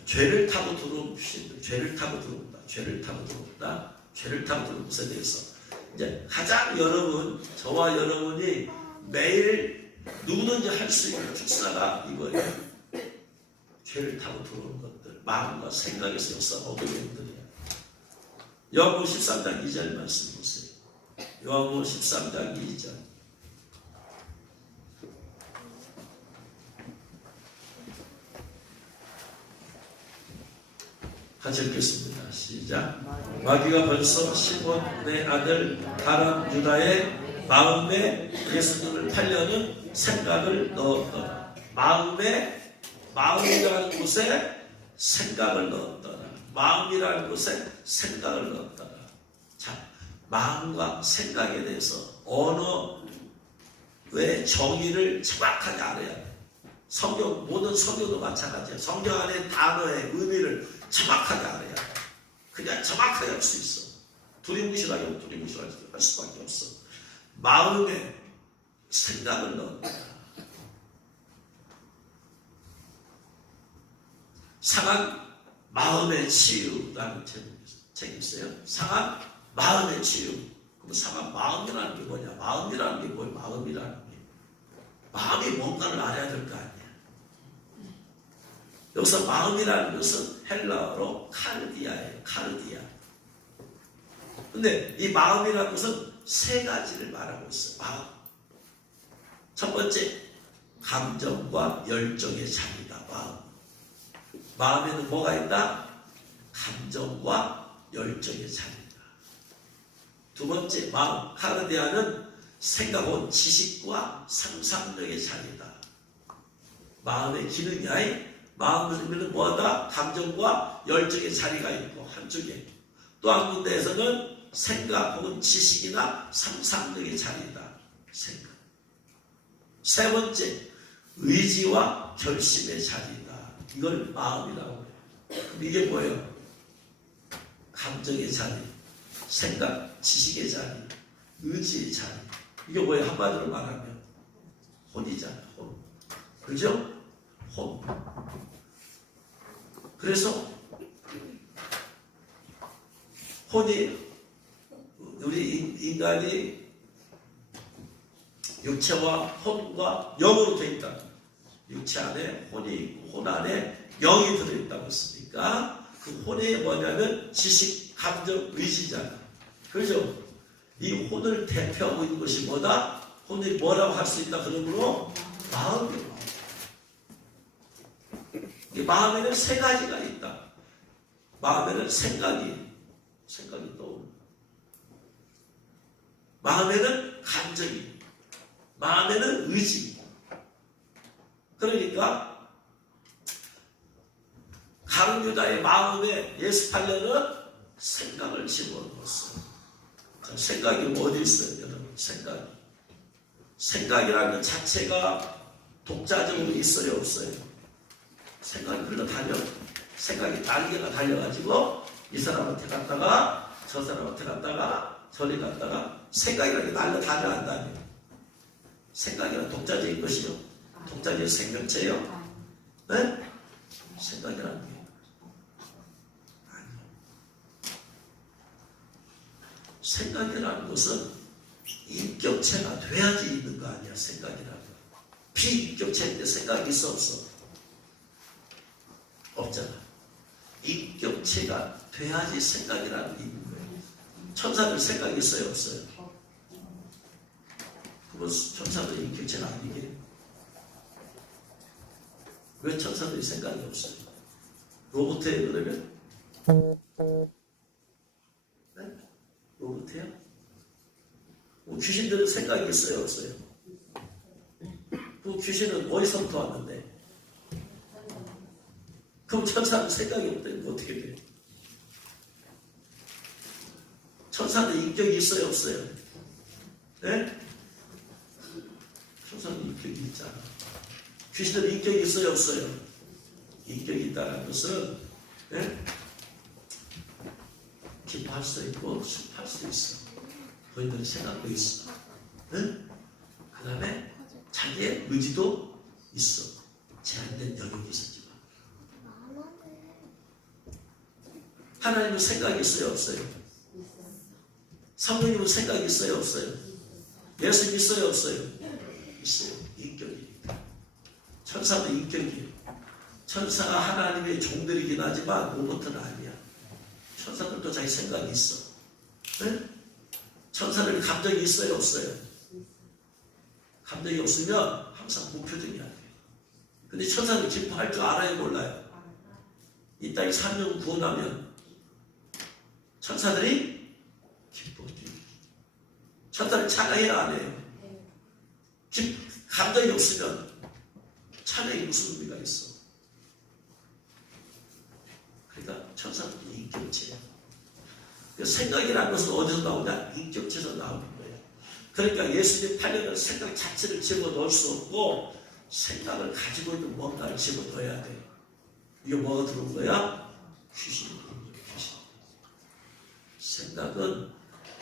죄를 타고 들어온 귀신들, 죄를 타고 들어온다, 죄를 타고 들어온다, 죄를 타고 들어온 것에 대해서 이제 가장 여러분, 저와 여러분이 매일 누구든지 할 수 있는 축사가 이거예요. 죄를 타고 들어오는 것들, 마음과 생각에서 역사 어둠의 영들이야. 요한복음 13장 2절 말씀 보세요. 요한복음 13장 2절. 같이 읽겠습니다. 시작. 마귀가 벌써 시몬의 아들 가룟 유다의 마음에 예수님을 팔려는 생각을 넣었더라. 마음에 마음이라는 곳에 생각을 넣었더라. 마음이라는 곳에 생각을 넣었더라. 자, 마음과 생각에 대해서 언어의 정의를 정확하게 알아야 돼. 성경, 모든 성경도 마찬가지야. 성경 안에 단어의 의미를 정확하게 알아야 돼. 그냥 정확하게 할 수 있어. 두리뭉실하게 할 수밖에 없어. 마음에 생각을 넣는다. 상한 마음의 치유라는 책이 있어요. 상한 마음의 치유. 그럼 상한 마음이라는 게 뭐냐? 마음이라는 게 뭐야? 마음이라는 게. 마음이 뭔가를 알아야 될 거 아니야. 여기서 마음이라는 것은 헬라어로 카르디아예요. 카르디아. 근데 이 마음이라는 것은 세 가지를 말하고 있어요. 마음. 첫 번째, 감정과 열정의 자리다. 마음. 마음에는 뭐가 있다? 감정과 열정의 자리다. 두 번째, 마음. 카르디아는 생각은 지식과 상상력의 자리다. 마음의 기능이 아닌 마음은 뭐다? 감정과 열정의 자리가 있고 한쪽에 또 한 군데에서는 생각 혹은 지식이나 상상력의 자리다. 생각. 세 번째, 의지와 결심의 자리다. 이걸 마음이라고 해요. 그럼 이게 뭐예요? 감정의 자리, 생각, 지식의 자리, 의지의 자리. 이게 뭐예요? 한마디로 말하면 혼이잖아. 혼. 그죠? 혼. 그래서 혼이 우리 인간이 육체와 혼과 영으로 되어 있다. 육체 안에 혼이 있고 혼 안에 영이 들어있다고 했으니까 그 혼이 뭐냐면 지식, 감정, 의지잖아. 그죠? 이 혼을 대표하고 있는 것이 뭐다? 혼이 뭐라고 할 수 있다? 그러므로 마음이에요. 이 마음에는 세 가지가 있다. 마음에는 생각이 떠오른다. 마음에는 감정이, 마음에는 의지. 그러니까 가룟 유다의 마음에 예수팔려는 생각을 집어넣었어요. 생각이 어디 있어요, 여러분? 생각이라는 것 자체가 독자적으로 있어요, 없어요? 생각이 흘러다녀. 생각이 날개가 달려가지고 이 사람한테 갔다가 저 사람한테 갔다가 저리 갔다가 생각이라는 게 날려다녀 안 다녀. 생각이란 독자적인 것이요. 독자적인 생명체요. 네? 생각이라는 게 아니요. 생각이라는 것은 인격체가 돼야지 있는 거 아니야. 생각이라는 거. 비인격체인데 생각이 있어 없어? 없잖아. 인격체가 돼야지 생각이라는 게 있는 거예요. 천사들 생각이 있어요 없어요? 그건 천사들 인격체가 아니게. 왜 천사들이 생각이 없어요? 로봇이에요 그러면? 네? 로봇이에요? 귀신들은 생각이 있어요 없어요? 그 귀신은 어디서부터 왔는데? 그럼 천사는 생각이 없다면 어떻게 돼요? 천사는 인격이 있어요 없어요? 네? 천사는 인격이 있잖아. 귀신들은 인격이 있어요 없어요? 인격이 있다는 것은 네? 기뻐할 수 있고 슬퍼할 수 있어. 너희들은 생각도 있어. 네? 그 다음에 자기의 의지도 있어. 제한된 영역이 있었지만 하나님은 생각이 있어요 없어요? 성령님은 생각이 있어요 없어요? 예수 있어요 없어요? 있어요. 인격이니까. 천사도 인격이에요. 천사가 하나님의 종들이긴 하지만 로봇은 아니야. 천사들도 자기 생각이 있어. 네? 천사들 감정이 있어요 없어요? 감정이 없으면 항상 무표정이야. 근데 천사들 기뻐할 줄 알아요 몰라요? 이 땅에 사명 구원하면 천사들이 기뻐지. 천사를 찬양해야 안 해요. 감정이 없으면 찬양이 무슨 의미가 있어? 그러니까 천사는 인격체예요. 그 생각이라는 것은 어디서 나오냐? 인격체에서 나오는 거예요. 그러니까 예수님 8년은 생각 자체를 집어넣을 수 없고 생각을 가지고 있는 뭔가를 집어넣어야 돼요. 이게 뭐가 들어온 거야? 귀신이 들어온 거예요. 귀신. 생각은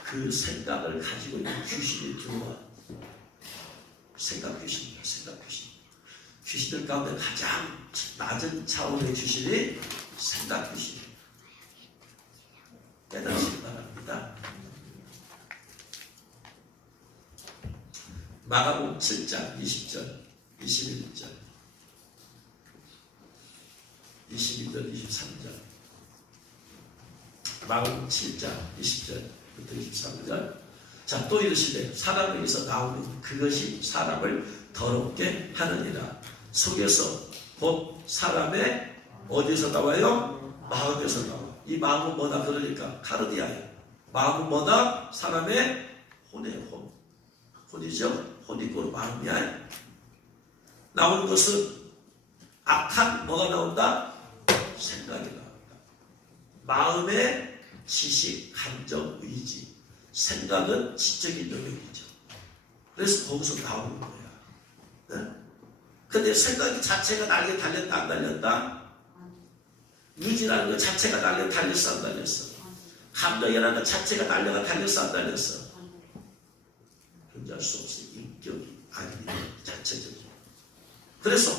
그 생각을 가지고 있는 귀신이 들어와. 생각 귀신이야. 생각 귀신. 귀신들 가운데 가장 낮은 차원의 귀신이 생각 귀신이에요. 깨달으시기 바랍니다. 마가복음 7장 20절 21절 22절 23절 마가복음 7장 20절부터 23절. 자, 또 이르시되 사람에게서 나오는 그것이 사람을 더럽게 하느니라. 속에서 곧 사람의 어디서 나와요? 마음에서 나와. 이 마음은 뭐다? 그러니까 카르디아야. 마음은 뭐다? 사람의 혼의 혼. 혼이죠? 혼이 곧 마음이야. 나오는 것은 악한 뭐가 나온다? 생각이 나온다. 마음의 지식, 감정, 의지. 생각은 지적인 영역이죠. 그래서 거기서 나오는 거야. 네? 근데 생각이 자체가 날개 달렸다 안 달렸다? 의지라는 것 자체가 날개 달렸어 안 달렸어? 감정이라는 것 자체가 날개가 달렸어 안 달렸어? 존재할 수 없어. 인격이 아닙니다. 자체적으로. 그래서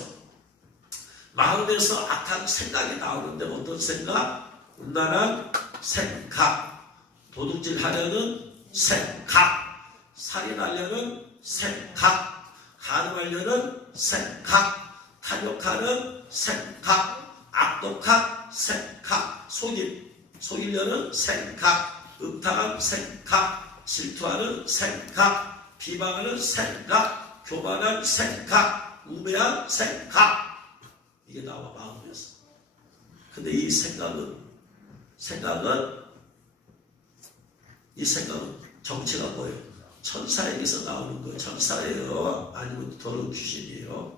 마음에서 악한 생각이 나오는데 어떤 생각? 음란한 생각, 도둑질 하려는 생각, 살인하려는 생각, 간음하려는 생각, 탐욕하는 생각, 악독한 생각, 속이려는 생각, 음탕한 생각, 질투하는 생각, 비방하는 생각, 교만한 생각, 우매한 생각. 이게 나와 마음에서. 근데 이 생각은 정체가 뭐예요? 천사에게서 나오는 거예요. 천사예요? 아니면 더러운 귀신이에요?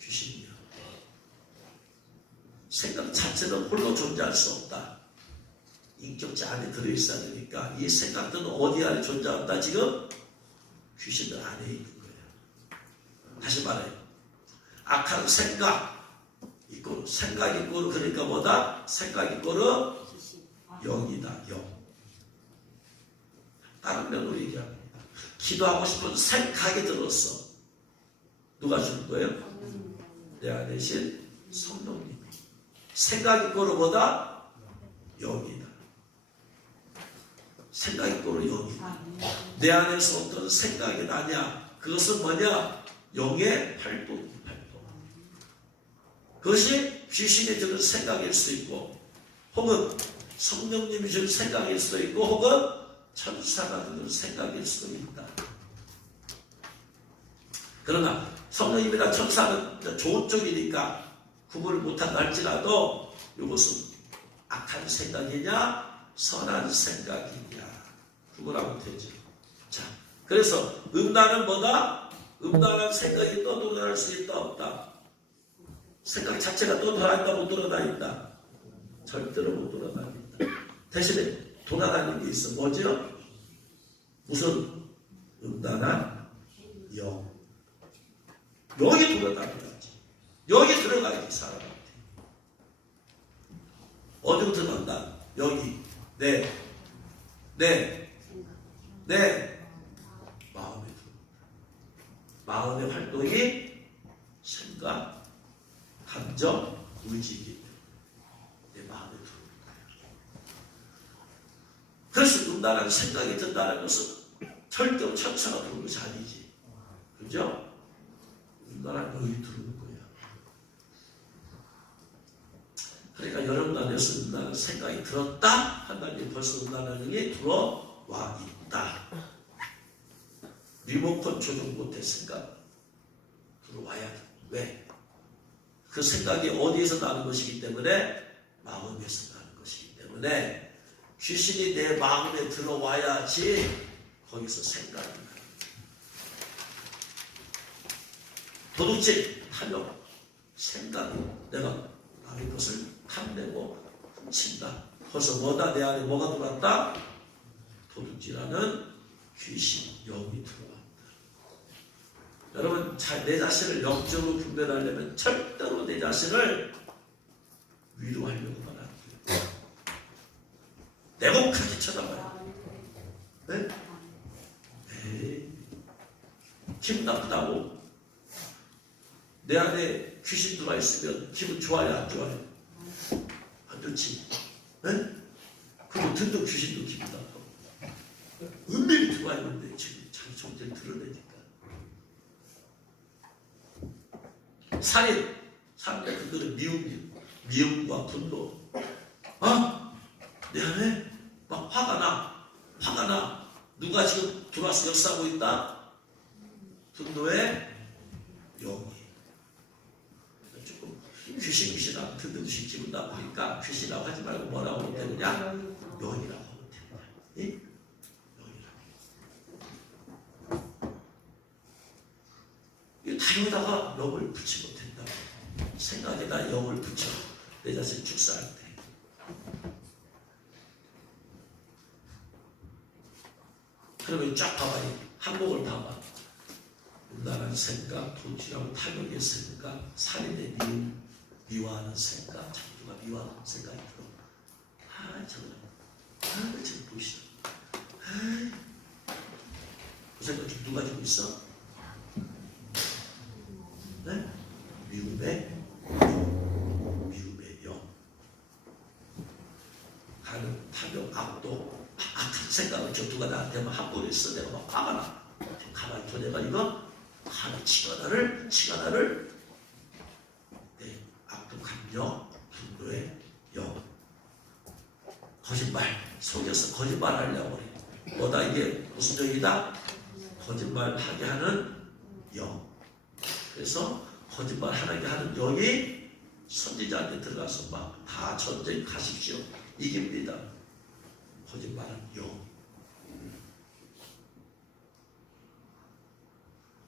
귀신이에요. 생각 자체는 홀로 존재할 수 없다. 인격체 안에 들어있어야 되니까 이 생각들은 어디 안에 존재한다? 지금 귀신들 안에 있는 거예요. 다시 말해요. 악한 생각 있고 생각 있고 그러니까 뭐다? 생각 있고는 영이다. 영. 다른 면으로 얘기합니다. 기도하고 싶은 생각이 들었어. 누가 주는 거예요? 내 안에 계신 성령님. 생각 있고는 뭐다? 영이다. 생각 있고는 영이다. 내 안에서 어떤 생각이 나냐? 그것은 뭐냐? 영의 활동. 그것이 귀신이 드는 생각일 수 있고 혹은 성령님이 주는 생각일 수도 있고 혹은 천사가 드는 생각일 수도 있다. 그러나 성령님이나 천사는 좋은 쪽이니까 구분을 못한다 할지라도 이것은 악한 생각이냐 선한 생각이냐 구분하면 되죠. 자, 그래서 음란은 뭐다? 음란한 생각이 또 돌아갈 수 있다 없다? 생각 자체가 또 돌아다닌다 못 돌아다닌다? 절대로 못 돌아다닌다. 대신에 돌아다니는 게 있어. 뭐죠? 무슨 음란한 영. 여기 돌아다녀야지. 여기 들어가야지 사람한테. 어디로 들어간다? 여기. 내 마음에 들어간다. 마음의 활동이 생각, 감정, 의지이기 때문에 내 마음에 들어오는 거예요. 그래서 음란한 생각이 든다는 것은 절대로 천사가 들어오는 것이 아니지. 그죠? 음란한 영이 들어오는 거야. 그러니까 여러분 안에서 음란한 생각이 들었다 한다면 벌써 음란한 영이 들어와 있다. 리모컨 조정 못할 생각 들어와야 돼. 왜? 그 생각이 어디에서 나는 것이기 때문에 마음에서 나는 것이기 때문에 귀신이 내 마음에 들어와야지 거기서 생각이 나요. 도둑질, 탐욕, 생각이 내가 남의 것을 탐내고 훔친다. 벌써 뭐다? 내 안에 뭐가 들어왔다? 도둑질하는 귀신, 영이 들어왔다. 여러분, 내 자신을 영적으로 분별하려면 절대로 내 자신을 위로하려고만 안 돼요. 내목하게 쳐다봐요. 네? 에이, 기분 나쁘다고. 내 안에 귀신 들어와 있으면 기분 좋아요, 안 좋아요? 안 좋지. 네? 그리고 듣는 귀신도 기분 나쁘고. 은밀히 들어와 있는데 지금 자기 존재를 드러내니까. 살인, 그들은 미움과 분노. 내 안에 막 화가 나. 누가 지금 들어와서 역사하고 있다? 분노의 영이. 조금 귀신하고 듣는 듯이 기분 나쁘니까 귀신이라고 하지 말고 뭐라고 하면 되느냐? 영이라고 하면 된다. 예? 이 다리에다가 영을 붙이면 된다. 생각에다 영을 붙여. 내 자신 축사할 때. 그러면 쫙 봐봐요. 항목을 봐봐. 음란한 생각, 도취하고 탐욕의 생각, 살인의 미워하는 생각, 자꾸 누가 미워하는 생각이 들어. 저거 보시죠. 그 생각 좀 누가 주고 있어? 네? 미움의 영. 가는 탐욕, 악도, 악한 생각을 누가 나한테 막 함부로 했어. 내가 막 화가 나. 가만히 둬. 내가 이거 하나 치가나를 내 악독 감정, 분노의 영. 거짓말 속여서 거짓말 하려고 해. 뭐다 이게 무슨 영이다? 거짓말하게 하는 영. 그래서 거짓말하게 하는 영이 선지자한테 들어가서 막 다 전쟁 가십시오. 이깁니다. 거짓말은 영.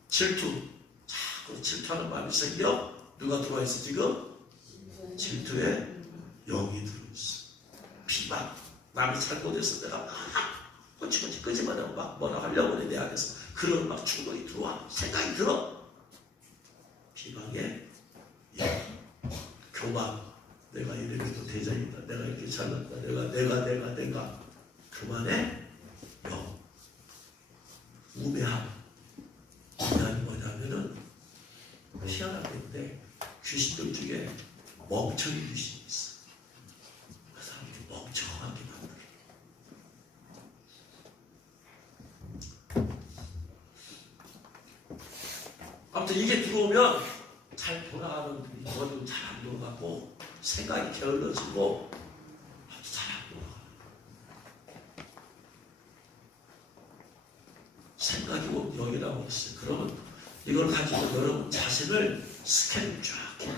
질투. 자꾸 질투하는 마음이 생겨. 누가 들어와 있어 지금? 질투에 영이 들어있어. 비방. 남이 잘못해서 내가 막 꼬치꼬치 끄집어내고 막 뭐라 하려고 해 내 안에서. 그런 막 충동이 들어와. 생각이 들어. 비방의 영. 교만. 내가 이래도 대장이다. 내가 이렇게 잘났다. 내가. 교만의 영. 우매함. 우매함이 뭐냐면은 희한한데 귀신들 중에 멍청이 귀신이 있어. 그 사람이 멍청하게 만들어. 아무튼 이게 들어오면 잘 돌아가는 거는 잘 안 돌아가고 생각이 게을러지고 잘 안 돌아가. 생각이 영이라고 했어요. 그러면 이걸 가지고 여러분 자신을 스캔 쫙 해.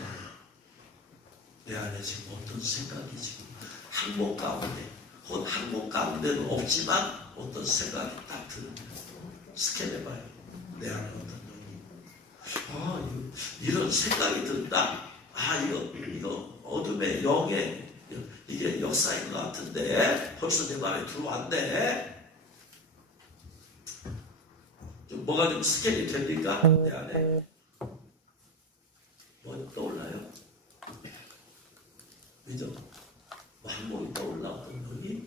내 안에 지금 어떤 생각이 지금 항목 가운데는 없지만 어떤 생각이 딱 드는 스캔해봐요. 내 안에 어떤 영이. 이런 생각이 든다. 이거 어둠의 영의 이게 역사인 것 같은데 벌써 내 마음에 들어왔네. 좀 뭐가 좀 스캔이 됩니까? 내 안에 뭐 떠올라요? 그죠? 뭐 항목이 떠올라. 어떤 놈이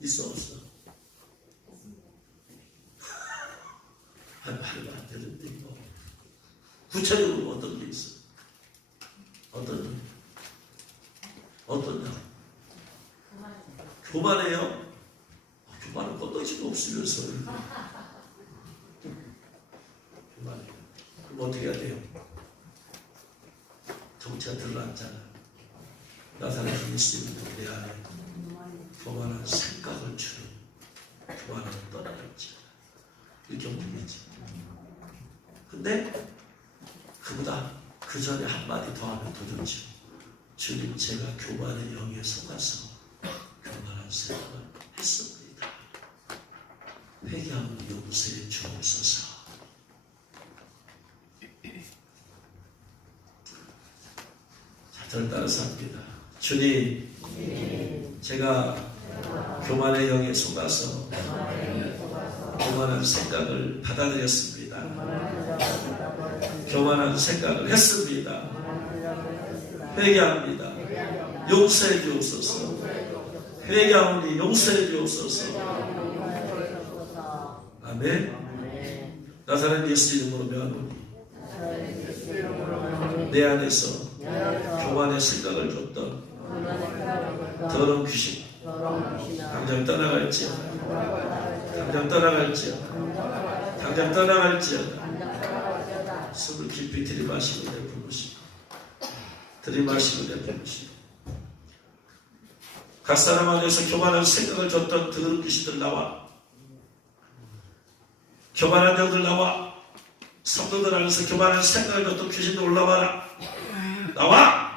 있어 없어? 말도 안 되는데 이거 구체적으로 어떤 게 있어? 어떤 양? 교만해요? 교만은 건더지도 없으면서 교만해요. 그럼 어떻게 해야 돼요? 정체가 드러났잖아. 나사렛 예수님도 내 안에 교만한 생각을 주는 교만을 떠나갔지. 이렇게 움직이지. 근데 그보다 그 전에 한마디 더 하면 더 좋죠. 주님, 제가 교만의 영에 속아서 교만한 생각을 했습니다. 회개하면 용서해 주옵소서. 자, 저를 따라서 합니다. 주님, 제가 교만의 영에 속아서 교만한 생각을 받아들였습니다. 교만한 생각을 했습니다. 회개합니다. 용서해 주옵소서. 회개하오니 용서해 주옵소서. 아멘. 나사렛 예수 이름으로 명하노니 내 안에서 교만의 생각을 줬던 더러운 귀신 당장 떠나갈지어다. 당장 떠나갈지어다. 당장 떠나갈지어다. 숨을 깊이 들이마시고 내뿜으시고 들이마시고 내뿜으시고 각 사람 안에서 교만한 생각을 줬던 더러운 귀신들 나와. 교만한 영들 나와. 성도들 안에서 교만한 생각을 줬던 귀신들 올라와라. 나와.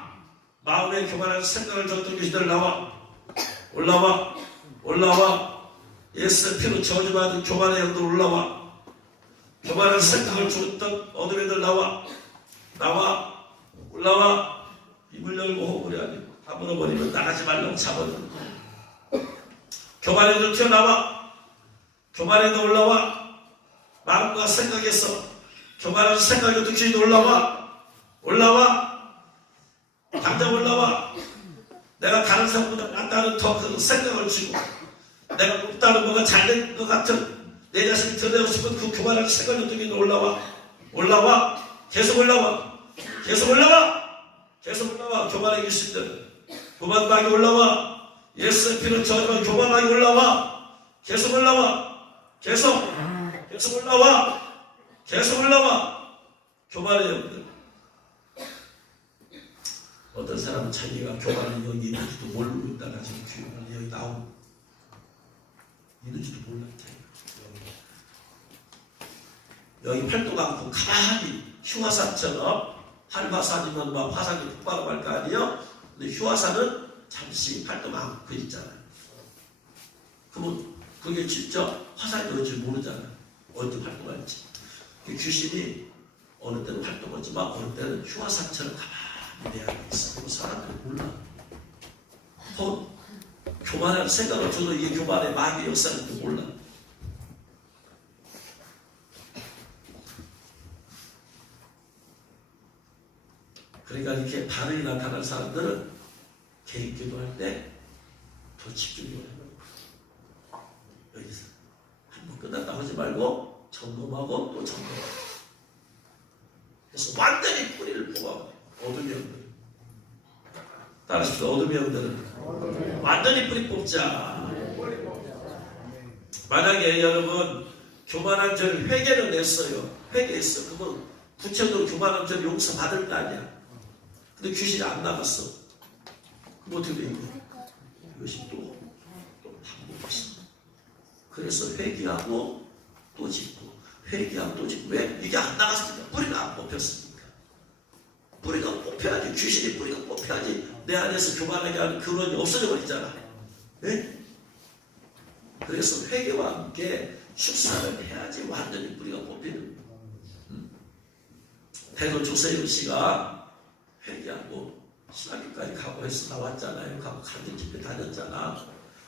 마음에 교만한 생각을 줬던 귀신들 나와. 올라와. 올라와. 예수의 피로 저주받은 교만의 영들 올라와. 교만한 생각을 줬던 어둠의 들 나와. 나와. 올라와. 입을 열고 호흡을 해야 돼. 다 물어버리면 나가지 말라고 잡아주는 거야. 교만의 들 튀어나와. 교만의 들 올라와. 마음과 생각에서 교만한 생각이 득실이 올라와. 올라와. 당장 올라와. 내가 다른 사람보다 낫다는 더 그 생각을 주고 내가 높다는 뭐가 잘된 것 같은 내 자신이 드러내고 싶은 그 교만한 생각이 득실이 올라와. 올라와. 계속 올라와. 계속 올라와. 계속 올라와. 교만의 귀신들 교만막이 올라와. 예수의 피로 저주한 교만막이 올라와. 계속 올라와. 계속 올라와. 계속 올라와. 교만의 영들. 어떤 사람은 자기가 교만의 영이 있는지도 모르고 있다가 지금 교만의 영이 나오고 있는지도 몰라. 여기 팔도 감고 가만히 휘화산처럼 한화산이면 막 화산이 폭발할 거 아니에요? 근데 휘화산은 잠시 팔도 감고 있잖아요. 그러면 그게 진짜 화산이 어딘지 모르잖아요. 언제 활동할지. 귀신이 어느 때는 활동하지만 어느 때는 휘화산처럼 가만히 내 안에 있어. 그 사람들이 몰라. 교만한 생각을 줘도 이게 교만의 마귀의 역사인지 몰라. 그러니까 이렇게 반응이 나타난 사람들은 개인 기도할 때 더 집중력을 해요. 여기서 한번 끝났다 하지 말고 점검하고 또 점검하고. 그래서 완전히 뿌리를 뽑아버려요. 어둠의 영들. 따라하십시오. 어둠의 영들은 완전히 뿌리 뽑자. 만약에 여러분 교만한 죄를 회개를 했어요. 회개했어. 그건 구체적으로 교만한 죄를 용서받을 거 아니야. 근데 귀신이 안 나갔어. 그럼 어떻게 돼? 이것이 또 반복했어. 그래서 회개하고 또 짓고 회개하고 또 짓고. 왜? 이게 안 나갔으니까 뿌리가 안 뽑혔으니까. 뿌리가 뽑혀야지. 귀신이 뿌리가 뽑혀야지 내 안에서 교만하게 하는 근원이 없어져 버리잖아. 네? 그래서 회개와 함께 축사를 해야지 완전히 뿌리가 뽑히는. 대도 조세윤 씨가 회개하고 신학교까지 가고 해서 나왔잖아요. 가고 같은 집에 다녔잖아.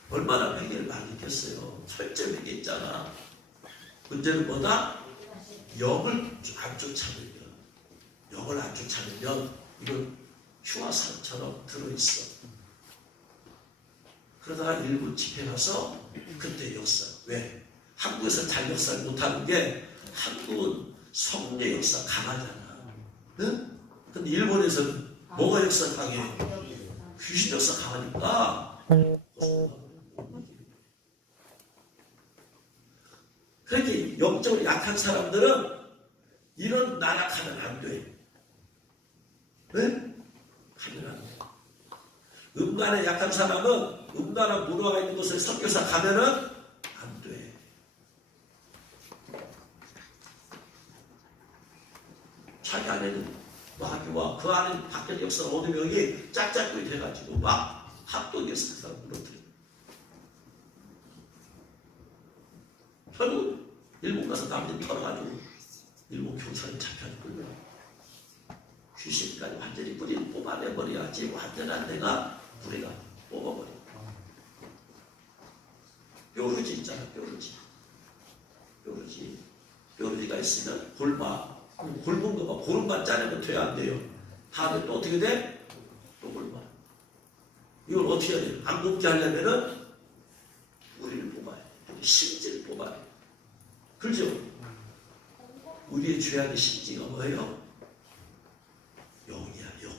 얼마나 회개를 많이 했겠어요. 철저히 회개했잖아. 문제는 뭐다? 영을 안 쫓아내면, 영을 안 쫓아내면 이건 휘화산처럼 들어있어. 그러다가 일부 집회 가서 그때 역사. 왜? 한국에서 잘 역사를 못하는 게 한국은 성례 역사 강하잖아. 응? 근데 일본에서는 뭐가 역사 강해? 귀신 역사 강하니까. 그렇게 영적으로 약한 사람들은 이런 나락하면 안 돼. 왜? 하면 안 돼. 음란에 약한 사람은 음란한 문화가 있는 곳에 선교사 가면은 안 돼. 자기 안에는 마귀와 그 안에 밖에 역사 어둠의 영이 짝짝꿍이 돼가지고 막 합동해서 그 사람 무너뜨려. 결국 일본 가서 남들 털어가지고 일본 경찰이 잡혀가지고 귀신까지 완전히 뿌리를 뽑아내버려야지 완전한 내가 우리가 뽑아버려. 뾰루지 있잖아, 뾰루지가 있으면 골마, 굵은 거만 고름만 자르면 돼야 안 돼요. 다음에 또 어떻게 돼? 또 골마. 이걸 어떻게 해야 돼요? 안 굽게 하려면은 뿌리를 뽑아야 돼. 심지를 뽑아야 돼. 그렇죠? 우리의 죄악의 심지가 뭐예요? 영이야, 영.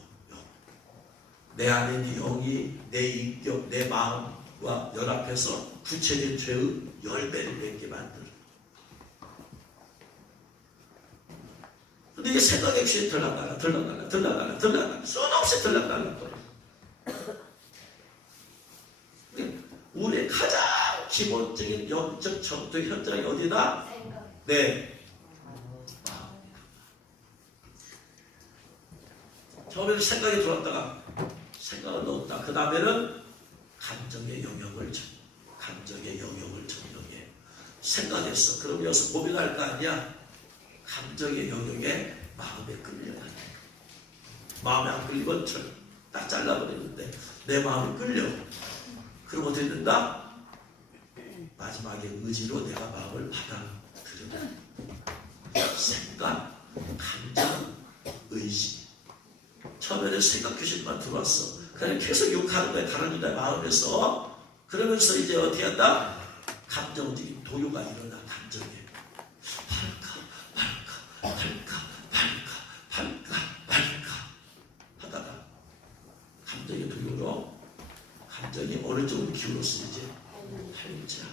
내 안에 있는 영이 내 인격, 내 마음과 연합해서 구체적인 죄의 열매를 맺게 만들어. 근데 이게 생각의 귀에 들락날락 수없이 들락날락거려. 우리의 가장 기본적인 영적 정도 현장이 어디다? 네. 처음에는 생각이 들어왔다가 생각을 넣었다. 그 다음에는 감정의 영역을 정령해. 생각했어. 그럼 여기서 고민할 거 아니야? 감정의 영역에 마음에 끌려야 돼. 마음에 안 끌리면 딱 잘라버리는데 내 마음이 끌려. 그럼 어떻게 된다? 마지막에 의지로 내가 마음을 받아들여. 생각, 감정, 의지. 처음에는 생각 귀신만 들어왔어. 그냥 계속 욕하는 거야. 다른 이의 마음에서. 그러면서 이제 어떻게 한다? 감정적인 도요가 일어나. 감정에 발까 하다가 감정의 도요로 감정이 어느 쪽으로 기울었어. 이제 팔자.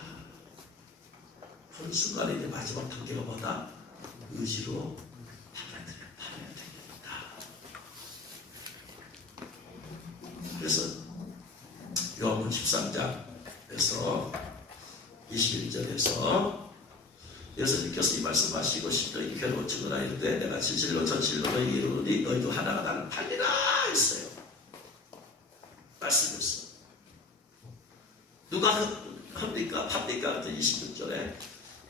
그 순간에 이제 마지막 단계가 뭐다? 의지로 받아야 되겠다. 그래서 요한복음 13장에서 21절에서 예수님께서 이 말씀하시고 십도이 괴로워 증언하 이르되 내가 진실로 전실로 너희에게 이르노니 너희도 하나가 나를 팔리라 했어요. 말씀했어. 누가 합니까? 팝니까? 26절에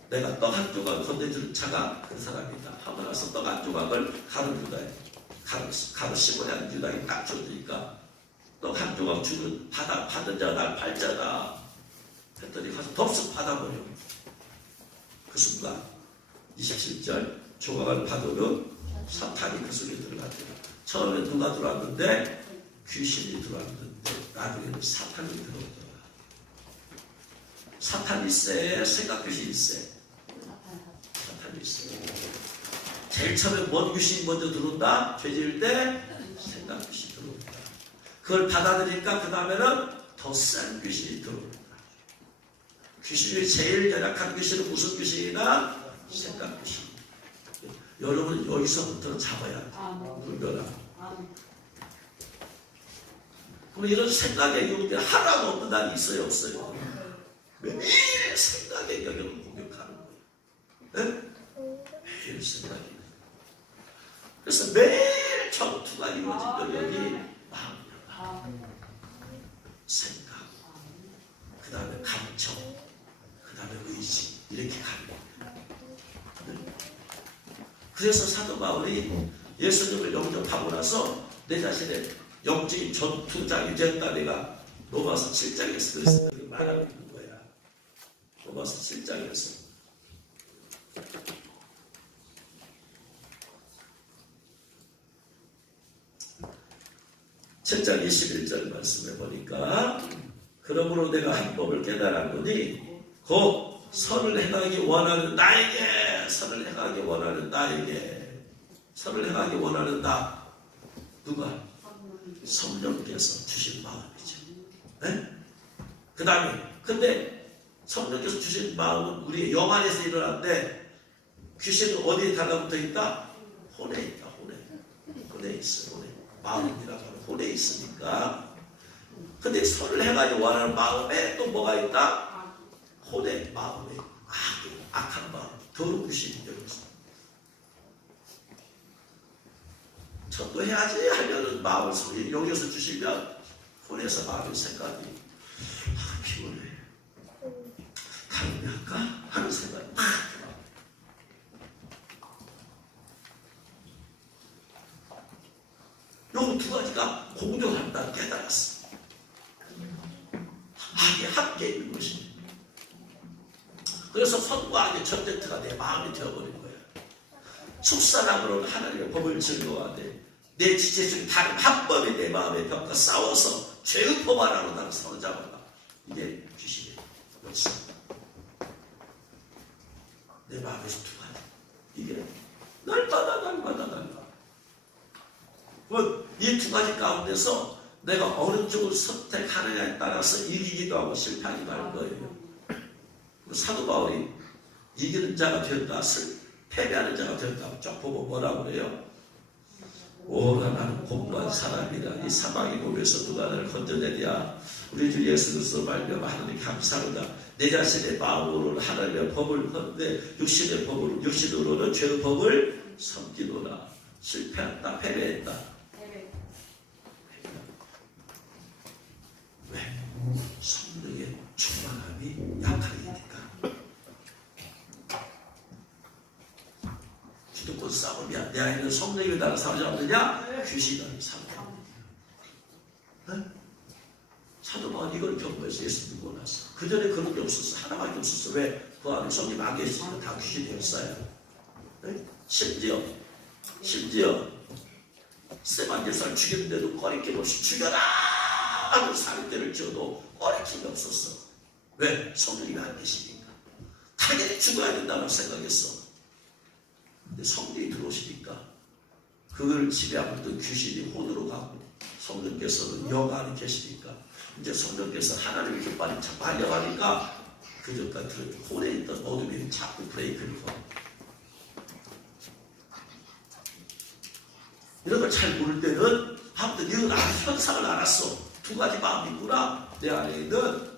내가 떡 한 조각 건네줄 자가 그 사람이다. 하고 나서 떡 한 조각을 가루 유다에 가루 시몬이라는 유다에 딱 줬으니까 떡 한 조각 주는 받은 자가 날 팔자다 했더니 가서 덥석 받아버려. 그 순간 27절 조각을 받으면 사탄이 그 속에 들어갔대요. 처음에 누가 들어왔는데 귀신이 들어왔는데 나중에는 사탄이 들어오더라. 사탄이 세, 생각 귀신이 세. 사탄이 세. 제일 처음에 뭔 귀신이 먼저 들어온다? 죄 지을 때 생각 귀신이 들어온다. 그걸 받아들이니까 그 다음에는 더 센 귀신이 들어온다. 귀신이 제일 연약한 귀신은 무슨 귀신이나? 생각 귀신. 여러분 여기서부터는 잡아야 돼. 불변화. 그럼 이런 생각의 영역이 하나도 없는 날이 있어요? 없어요? 매일 생각의 영역을 공격하는 거예요. 네? 매일 생각이. 그래서 매일 전투가 이루어진 영역이 마음이야. 생각. 그 다음에 감정. 그 다음에 의지. 이렇게 가는 거예요. 그래서 사도 바울이 예수님을 영접하고 나서 내 자신의 영적인 전투장이 됐다. 내가 로마서 7장에서 그래서 말하고 있는 거야. 로마서 7장에서. (7장 21절) 말씀해 보니까 그러므로 내가 한 법을 깨달았노니 곧 선을 행하기 원하는 나에게 선을 행하기 원하는 나 누가? 성령께서 주신 마음이죠. 네? 그 다음에 근데 성령께서 주신 마음은 우리의 영 안에서 일어나는데 귀신은 어디에 달라붙어 있다? 혼에 있다. 혼에 있어. 마음이라고 하는 혼에 있으니까. 근데 선을 행하기 원하는 마음에 또 뭐가 있다? 혼에, 마음에 악한 마음, 더러운 귀신이 여기서 전도해야지 하려는 마음을 여기서 주시면 혼에서 마음의 생각이 피곤해. 다음에 할까? 하는 생각이 막 들어. 함께 있는 것입니다. 그래서 선과 악의 전쟁터가 내 마음이 되어버린 거야. 속사람으로는 하나님의 법을 즐거워하되 내 지체 중에 다른 한 법이 내 마음에 벽과 싸워서 죄의 법 하나로 나를 사로잡아라. 이게 귀신의 원수입니다. 내 마음에서 두 가지. 이게 날마다 이 두 가지 가운데서 내가 어느 쪽을 선택하느냐에 따라서 이기기도 하고 실패하기도 할 거예요. 사도 바울이 이기는 자가 되었다, 패배하는 자가 되었다. 쫙 보고 뭐라고 그래요? 오라 나는 공부한 사람이라 이 사망의 몸에서 누가 나를 건져내랴. 우리 주 예수 그리스도 말미암아 하나님 감사합니다. 내 자신의 마음으로는 하나님의 법을 하는데 육신으로는 죄의 법을 섬기노라. 실패했다, 패배했다. 왜? 성령의 충만함이 약하니까. 기득권 싸움이야. 내 안에는 성령이 나를 사로잡느냐? 귀신이 나를 사로잡느냐? 사도 바울이 이걸 경험해서 예수 믿고 나서 그 전에 그런 게 없었어. 하나밖에 없었어. 왜? 그 안에 성령 안 계시니까 다 귀신이 역사야. 심지어 스테반제사를 죽였는데도 꺼리낌 없이 죽여라 하는 사람들을 지어도 꺼리낌이 없었어. 왜? 성령이 안 계시니까. 당연히 죽어야 된다고 생각했어. 근데 성령이 들어오시니까 그걸 지배하고 있던 귀신이 혼으로 가고 성령께서는 영 안에 계시니까 이제 성령께서 하나님의 깃발이 자꾸 하려가니까 그 전까지 들었던 혼에 있던 어둠이 자꾸 브레이크를 거. 이런 걸 잘 모를 때는 아무튼 이건 현상을 알았어. 두 가지 마음이 있구나. 내 안에 있는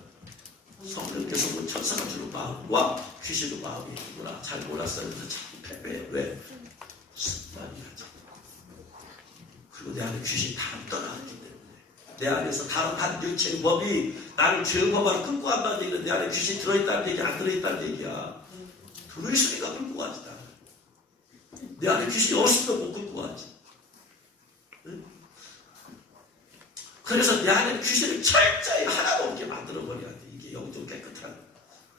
성령께서 본 천사가 주는 마음과 귀신의 마음이 있구나. 잘 몰랐어요. 그래서 자꾸 패배해. 왜? 습관이야죠. 그리고 내 안에 귀신이 다 떠나기 때문에 내 안에서 다른 한 육체의 법이 나를 죄의 법으로 끌고 간다는 얘기는 내 안에 귀신이 들어있다는 얘기 안 들어있다는 얘기야. 들어있으니까 끌고 가지. 내 안에 귀신이 없으면 못 끌고 가지. 그래서 내 안에 귀신을 철저히 하나도 없게 만들어버려야 돼. 이게 영적 깨끗한.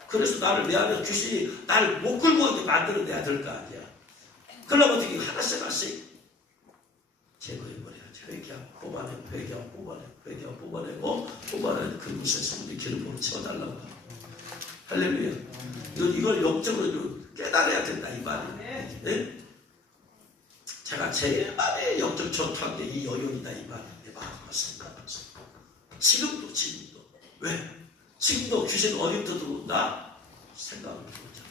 그래서 내 안에 귀신이 나를 못 끌고 오게 만들어내야 될 거 아니야. 그러면 어떻게 하나씩 제거해버려야지. 회개하고 뽑아내고 그곳에 성령의 기름으로 채워달라고. 할렐루야. 이걸 영적으로 깨달아야 된다 이 말이에요. 네? 제가 제일 마음에 영적 전투한 게 이 여용이다 이 말이에요. 내 마음과 생각하면서. 지금도. 왜? 지금도 귀신은 어디부터 들어온다? 생각으로 들어오잖아.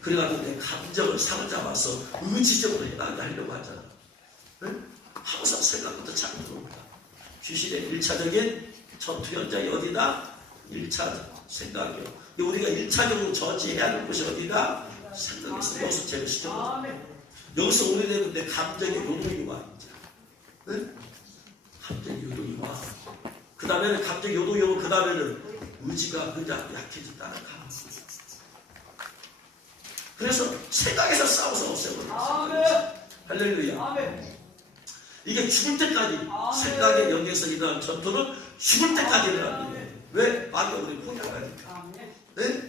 그래가지고 내 감정을 사로잡아서 의지적으로 해나가려고 하잖아. 응? 항상 생각부터 잘 들어온다. 귀신의 1차적인 전투 현장이 어디다? 1차 생각이요. 우리가 1차적으로 저지해야 하는 곳이 어디다? 생각에서 여기서 제일 시작하자. 여기서 오래되면 내 감정의 요동이 와. 응? 감정의 요동이 와. 그 다음에는 감정의 요동이 오고 그 다음에는 의지가 약해진다는 가. 그래서 생각에서 싸워서 없애버려. 할렐루야. 이게 죽을 때까지 생각의 영역에서 일어나는 전투는 죽을 때까지 일어나는 거예요. 왜? 마귀가 우리 포기하니까. 네?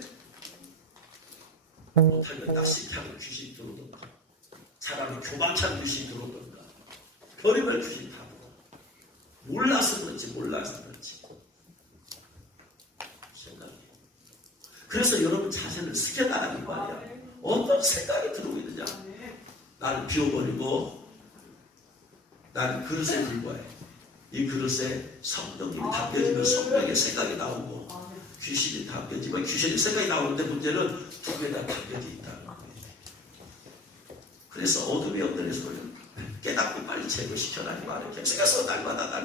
못하면 낚시하는 귀신이 들어오던가 사람이 교만찬 귀신이 들어오던가 별의별 귀신이 다 들어와. 몰라서 그렇지 생각이. 그래서 여러분 자신을 스캔하라는 말이야. 어떤 생각이 들어오고 있느냐. 나를 비워버리고 나는 그릇에 불과해. 이 그릇에 성령님이 담겨지면 성령의 생각이 나오고 귀신이 담겨지면 귀신의 생각이 나오는데 문제는 두 개 다 담겨져 있다는 거예요. 그래서 어둠의 영들의 소리를 깨닫고 빨리 제거시켜라니 말이에요. 계속해서 날마다.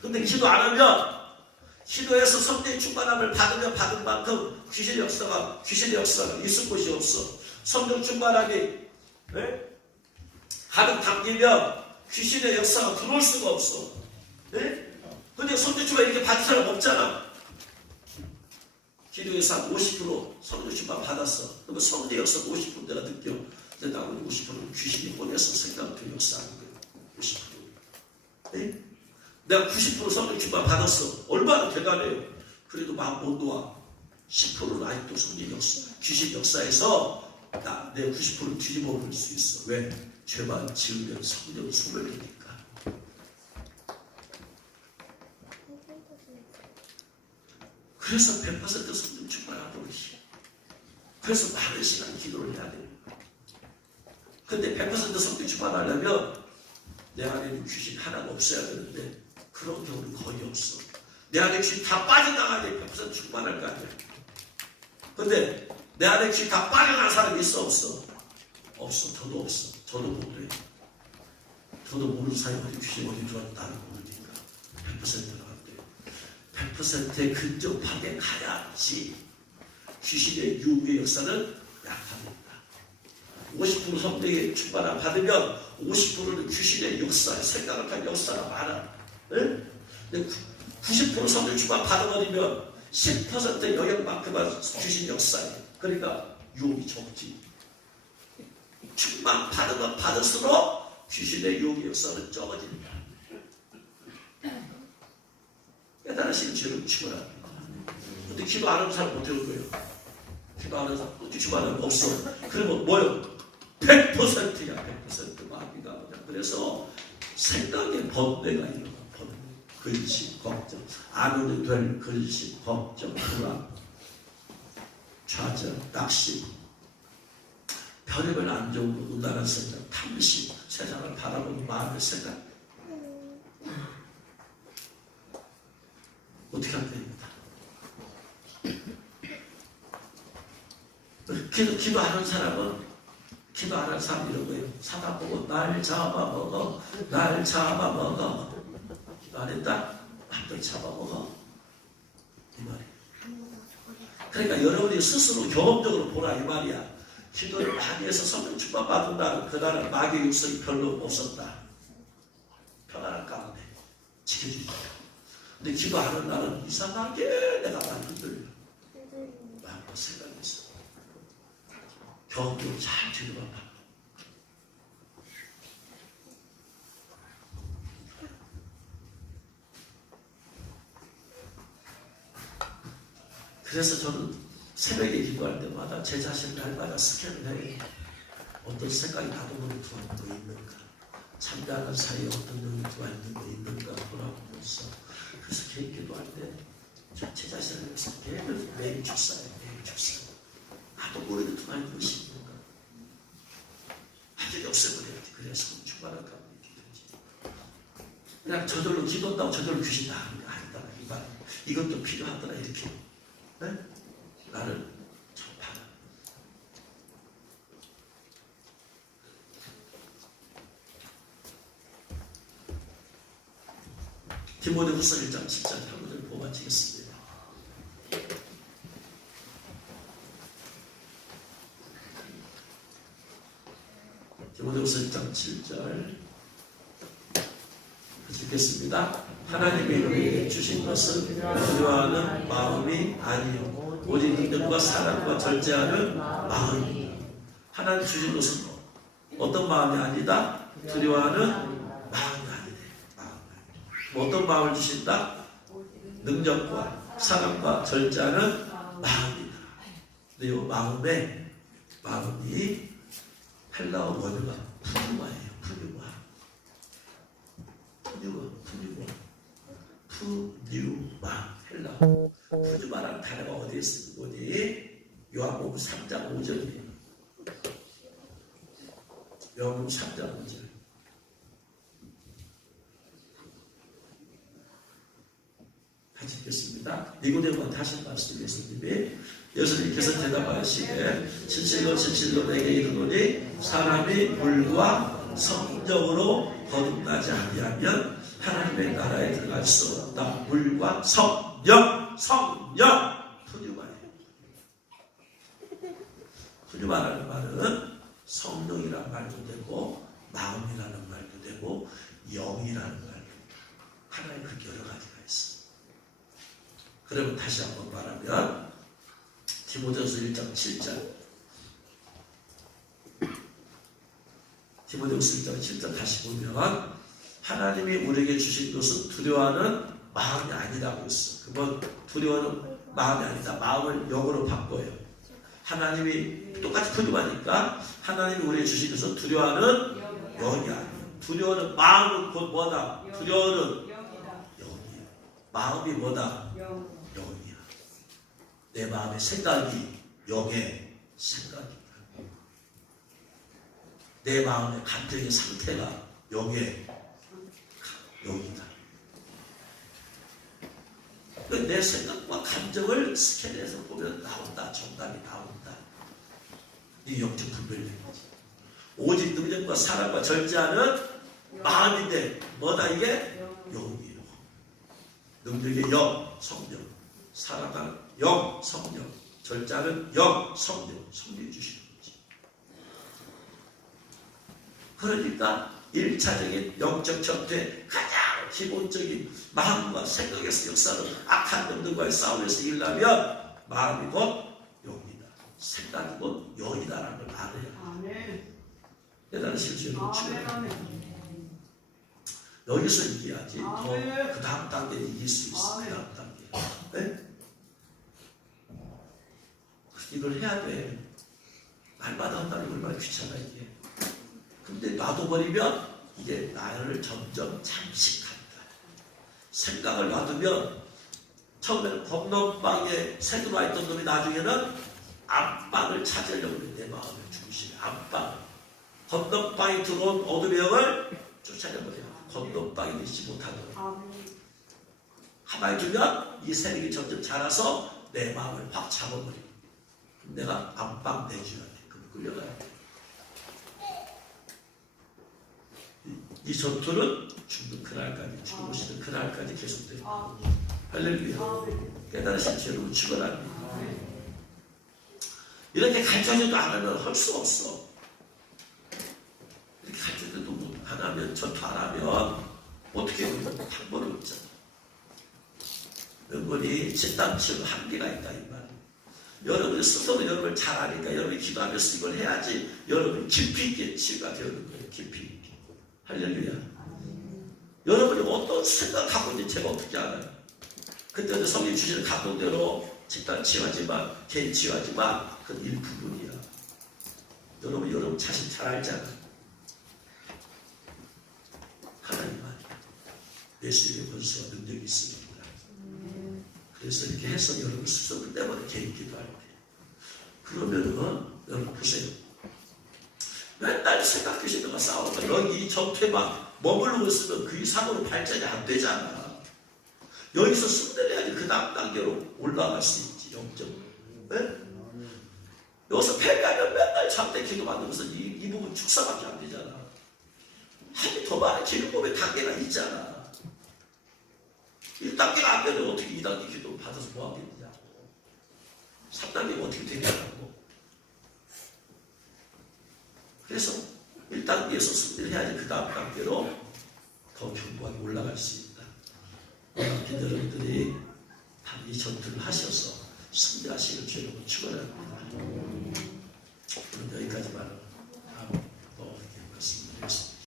근데 기도 안 하면 기도해서 성령의 충만함을 받은 만큼 귀신의 역사가 있을 곳이 없어. 성령 충만함이 가득 담기면 귀신의 역사가 들어올 수가 없어. 근데 성령 충만 이렇게 받은 사람 없잖아. 기도에서 한 50% 성령 충만 받았어. 그러면 성령 역사 50% 내가 느껴. 근데 나머지 50%는 귀신이 보내서 생각도 역사하는 거예요. 50%. 내가 90% 성령 충만 받았어. 얼마나 대단해요. 그래도 마음 못 놓아. 10%는 아직도 성경 역사, 귀신 역사에서 내 90%를 뒤집어 버릴 수 있어. 왜? 죄만 지으면 성령 소멸이니까. 그래서 100% 성령 충만하도록 해. 그래서 많은 시간 기도를 해야 됩니다. 근데 100% 성령 충만하려면 내 안에 귀신 하나가 없어야 되는데 그런 경우는 거의 없어. 내 안에 귀신 다 빠져나가야 돼. 100% 충만할 거 아니야. 근데 내 안에 귀신 다 빠져나간 사람이 있어 없어? 없어. 저도 없어. 저도 못 그래. 저도 모르는 사이 어디 귀신 어디 들어왔는지 나는 모르니까 100%가 안 돼. 100%의 근접하게 가야지 귀신의 유혹의 역사는 약합니다. 50% 성령의 충만을 받으면 50%는 귀신의 역사, 생각을 한 역사가 많아. 응? 90% 성령 충만 받아버리면 10% 영역만큼만 귀신 역사에. 그러니까 유혹이 적지. 충만 받으면 받을수록 귀신의 유혹의 역사는 적어집니다. 깨달으신 죄를 치고랍니다. 근데 기도 안 하는 사람 어떻게 할 거예요? 기도 안 하는 사람 어떻게 기도 안 하는 거 없어. 그러면 뭐요? 100%야. 100% 마음이 가보자. 그래서 생각의 번뇌가 일어나. 번뇌. 근심, 걱정. 안 오는 될 근심, 걱정, 불안, 좌절, 낙심. 별의별 안 좋은 거, 운다는 생각, 탐심, 세상을 바라보는 마음의 생각. 어떻게 할 겁니다. 기도하는 사람은 기도하는 사람 이런 거예요. 사다 보고 날 잡아먹어, 날 잡아먹어. 기도 안 했다? 남들 잡아먹어. 이 말이에요. 그러니까 여러분이 스스로 경험적으로 보라 이 말이야. 기도를 많이 해서 성령 충만 받은 날은 그날은 마귀의 육성이 별로 없었다. 평안한 가운데 지켜주죠. 근데 기도하는 날은 이상하게 내가 많이 흔들려. 마음으로 생각해서 경험적으로 잘 뒤로만 봐. 그래서 저는 새벽에 기도할 때마다 제 자신을 날마다 스캔을 해요. 어떤 생각이 나도 모르게 들어오는 거 있는가. 잠자는 사이에 어떤 능력이 들어있는 거 있는가 돌아보면서. 그래서 개인 기도할 때 제 자신을 위해서 매일 축사해요. 매일 축사. 나도 모르게 들어있는 것이 있는가. 완전히 없애버려야지. 그래서 충만한 가운데 기도지. 그냥 저절로 기도한다고 저절로 귀신 나가는 게 아니다. 이것도 필요하더라 이렇게. 네? 나를 접하라. 디모데후서 1장 7장 8절을 보고 마치겠습니다. 디모데후서 1장 7절 읽겠습니다. 하나님이 우리에게 주신 것은 두려워하는 마음이 아니요 오직 믿음과 사랑과 절제하는 마음이다. 하나님 주신 것은 어떤 마음이 아니다? 두려워하는 마음이 아니네. 어떤 마음을 주신다? 능력과 사랑과 절제하는 마음이다. 근데 이 마음이 헬라어 원어가 푸뉴마예요. 푸뉴마 헬라어. 푸뉴마라는 단어가 어디에 쓰는 거니? 요한복음 3장 5절이에요. 요한복음 3장 5절. 같이 읽겠습니다. 니고데모가 다시 말씀 예수님이 예수님께서 대답하시되 진실로 진실로 내게 이르노니 사람이 물과 성령으로 거듭나지 아니하면 하나님의 나라에 들어갈 수 없다. 물과 성령 푸뉴마예요. 푸뉴마라는 말은 성령이라는 말도 되고 마음이라는 말도 되고 영이라는 말도 되고 하나의 그 여러 가지가 있어. 그러면 다시 한번 말하면 디모데후서 1장 7절 디모데후서 1장 7절 다시 보면 하나님이 우리에게 주신 것은 두려워하는 마음이 아니라고 했어. 그건 두려워는 마음이 아니다. 마음을 영으로 바꿔요. 하나님이 똑같이 두려워하니까 하나님이 우리에게 주시면서 두려워하는 영이 아니에요. 두려워는 마음은 곧 뭐다? 두려워는 영이야. 마음이 뭐다? 영이야. 내 마음의 생각이 영의 생각이다. 내 마음의 감정의 상태가 영의 영이다. 내 생각과 감정을 스캔해서 보면 나온다. 정답이 나온다. 이 영적 분별력인 거지. 오직 능력과 사랑과 절제하는 마음인데 뭐다 이게? 영이에요. 능력의 영, 성령. 사랑하는 영, 성령. 절제하는 영, 성령. 성령이 주시는 거지. 그러니까 1차적인 영적 전투의 가장 기본적인 마음과 생각에서 역사는 악한 영들과의 싸움에서 일어나면 마음이 곧 영이다. 생각이 곧 영이다라는 걸 알아야 대단히 실수로 치고 여기서 이겨야지 더 그 다음 단계에 이길 수 있어. 그 다음 단계. 네? 이걸 해야 돼. 말마다 한다는 게 얼마나 귀찮아 이게. 근데 놔둬버리면 이게 나를 점점 잠식한다. 생각을 놔두면 처음에는 건너방에 새들어와 있던 놈이 나중에는 안방을 찾으려고 해. 내 마음의 중심에 안방. 건너방에 들어온 어둠의 영을 쫓아내버려. 건너방에 있지 못하도록. 가만히 두면 이 세력이 점점 자라서 내 마음을 확 잡아버려. 내가 안방 내주한테 그럼 끌려가야 돼. 이 전투는 죽는 그날까지, 죽으시는 그날까지 계속돼요. 할렐루야. 깨달으신 죄로 축원합니다. 이렇게 가르쳐줘도 안 하면 할 수 없어. 이렇게 가르쳐줘도 안 하면, 전투 안 하면 어떻게 해요? 방법은 없잖아. 여러분이 진단 치료 한계가 있다 이 말. 여러분이 스스로 여러분을 잘 아니까 여러분이 기도하면서 이걸 해야지 여러분이 깊이 있게 치유가 되는 거예요. 깊이 있게. 할렐루야. 여러분이 어떤 생각을 갖고 있는지 제가 어떻게 알아요? 그때 성령 주시는 감동대로 집단 치유하지만 개인 치유하지만 그건 일부분이야. 여러분 자신 잘 알잖아. 하나님 아니야. 예수님의 권세와 능력이 있습니다. 그래서 이렇게 해서 여러분 스스로 때마다 개인 기도할 때 그러면은 여러분 보세요. 맨날 생각하시다가 싸우다가 여기 전투에 막 머무르고 있으면 그 이상으로 발전이 안 되잖아. 여기서 승리해야지 그 다음 단계로 올라갈 수 있지. 영적. 네? 여기서 패배하면 맨날 잠대 기도 만들면서 이 부분 축사밖에 안 되잖아. 한이 더 많은 기도법의 단계가 있잖아. 1단계가 안 되면 어떻게 2단계 기도 받아서 뭐 하겠냐고. 3단계가 어떻게 되냐고. 그래서 1단계에서 승리를 해야지 그 다음 단계로 더 견고하게 올라갈 수 있다. 여러분들이 이 전투를 하셔서 승리하시는 주님을 축원합니다.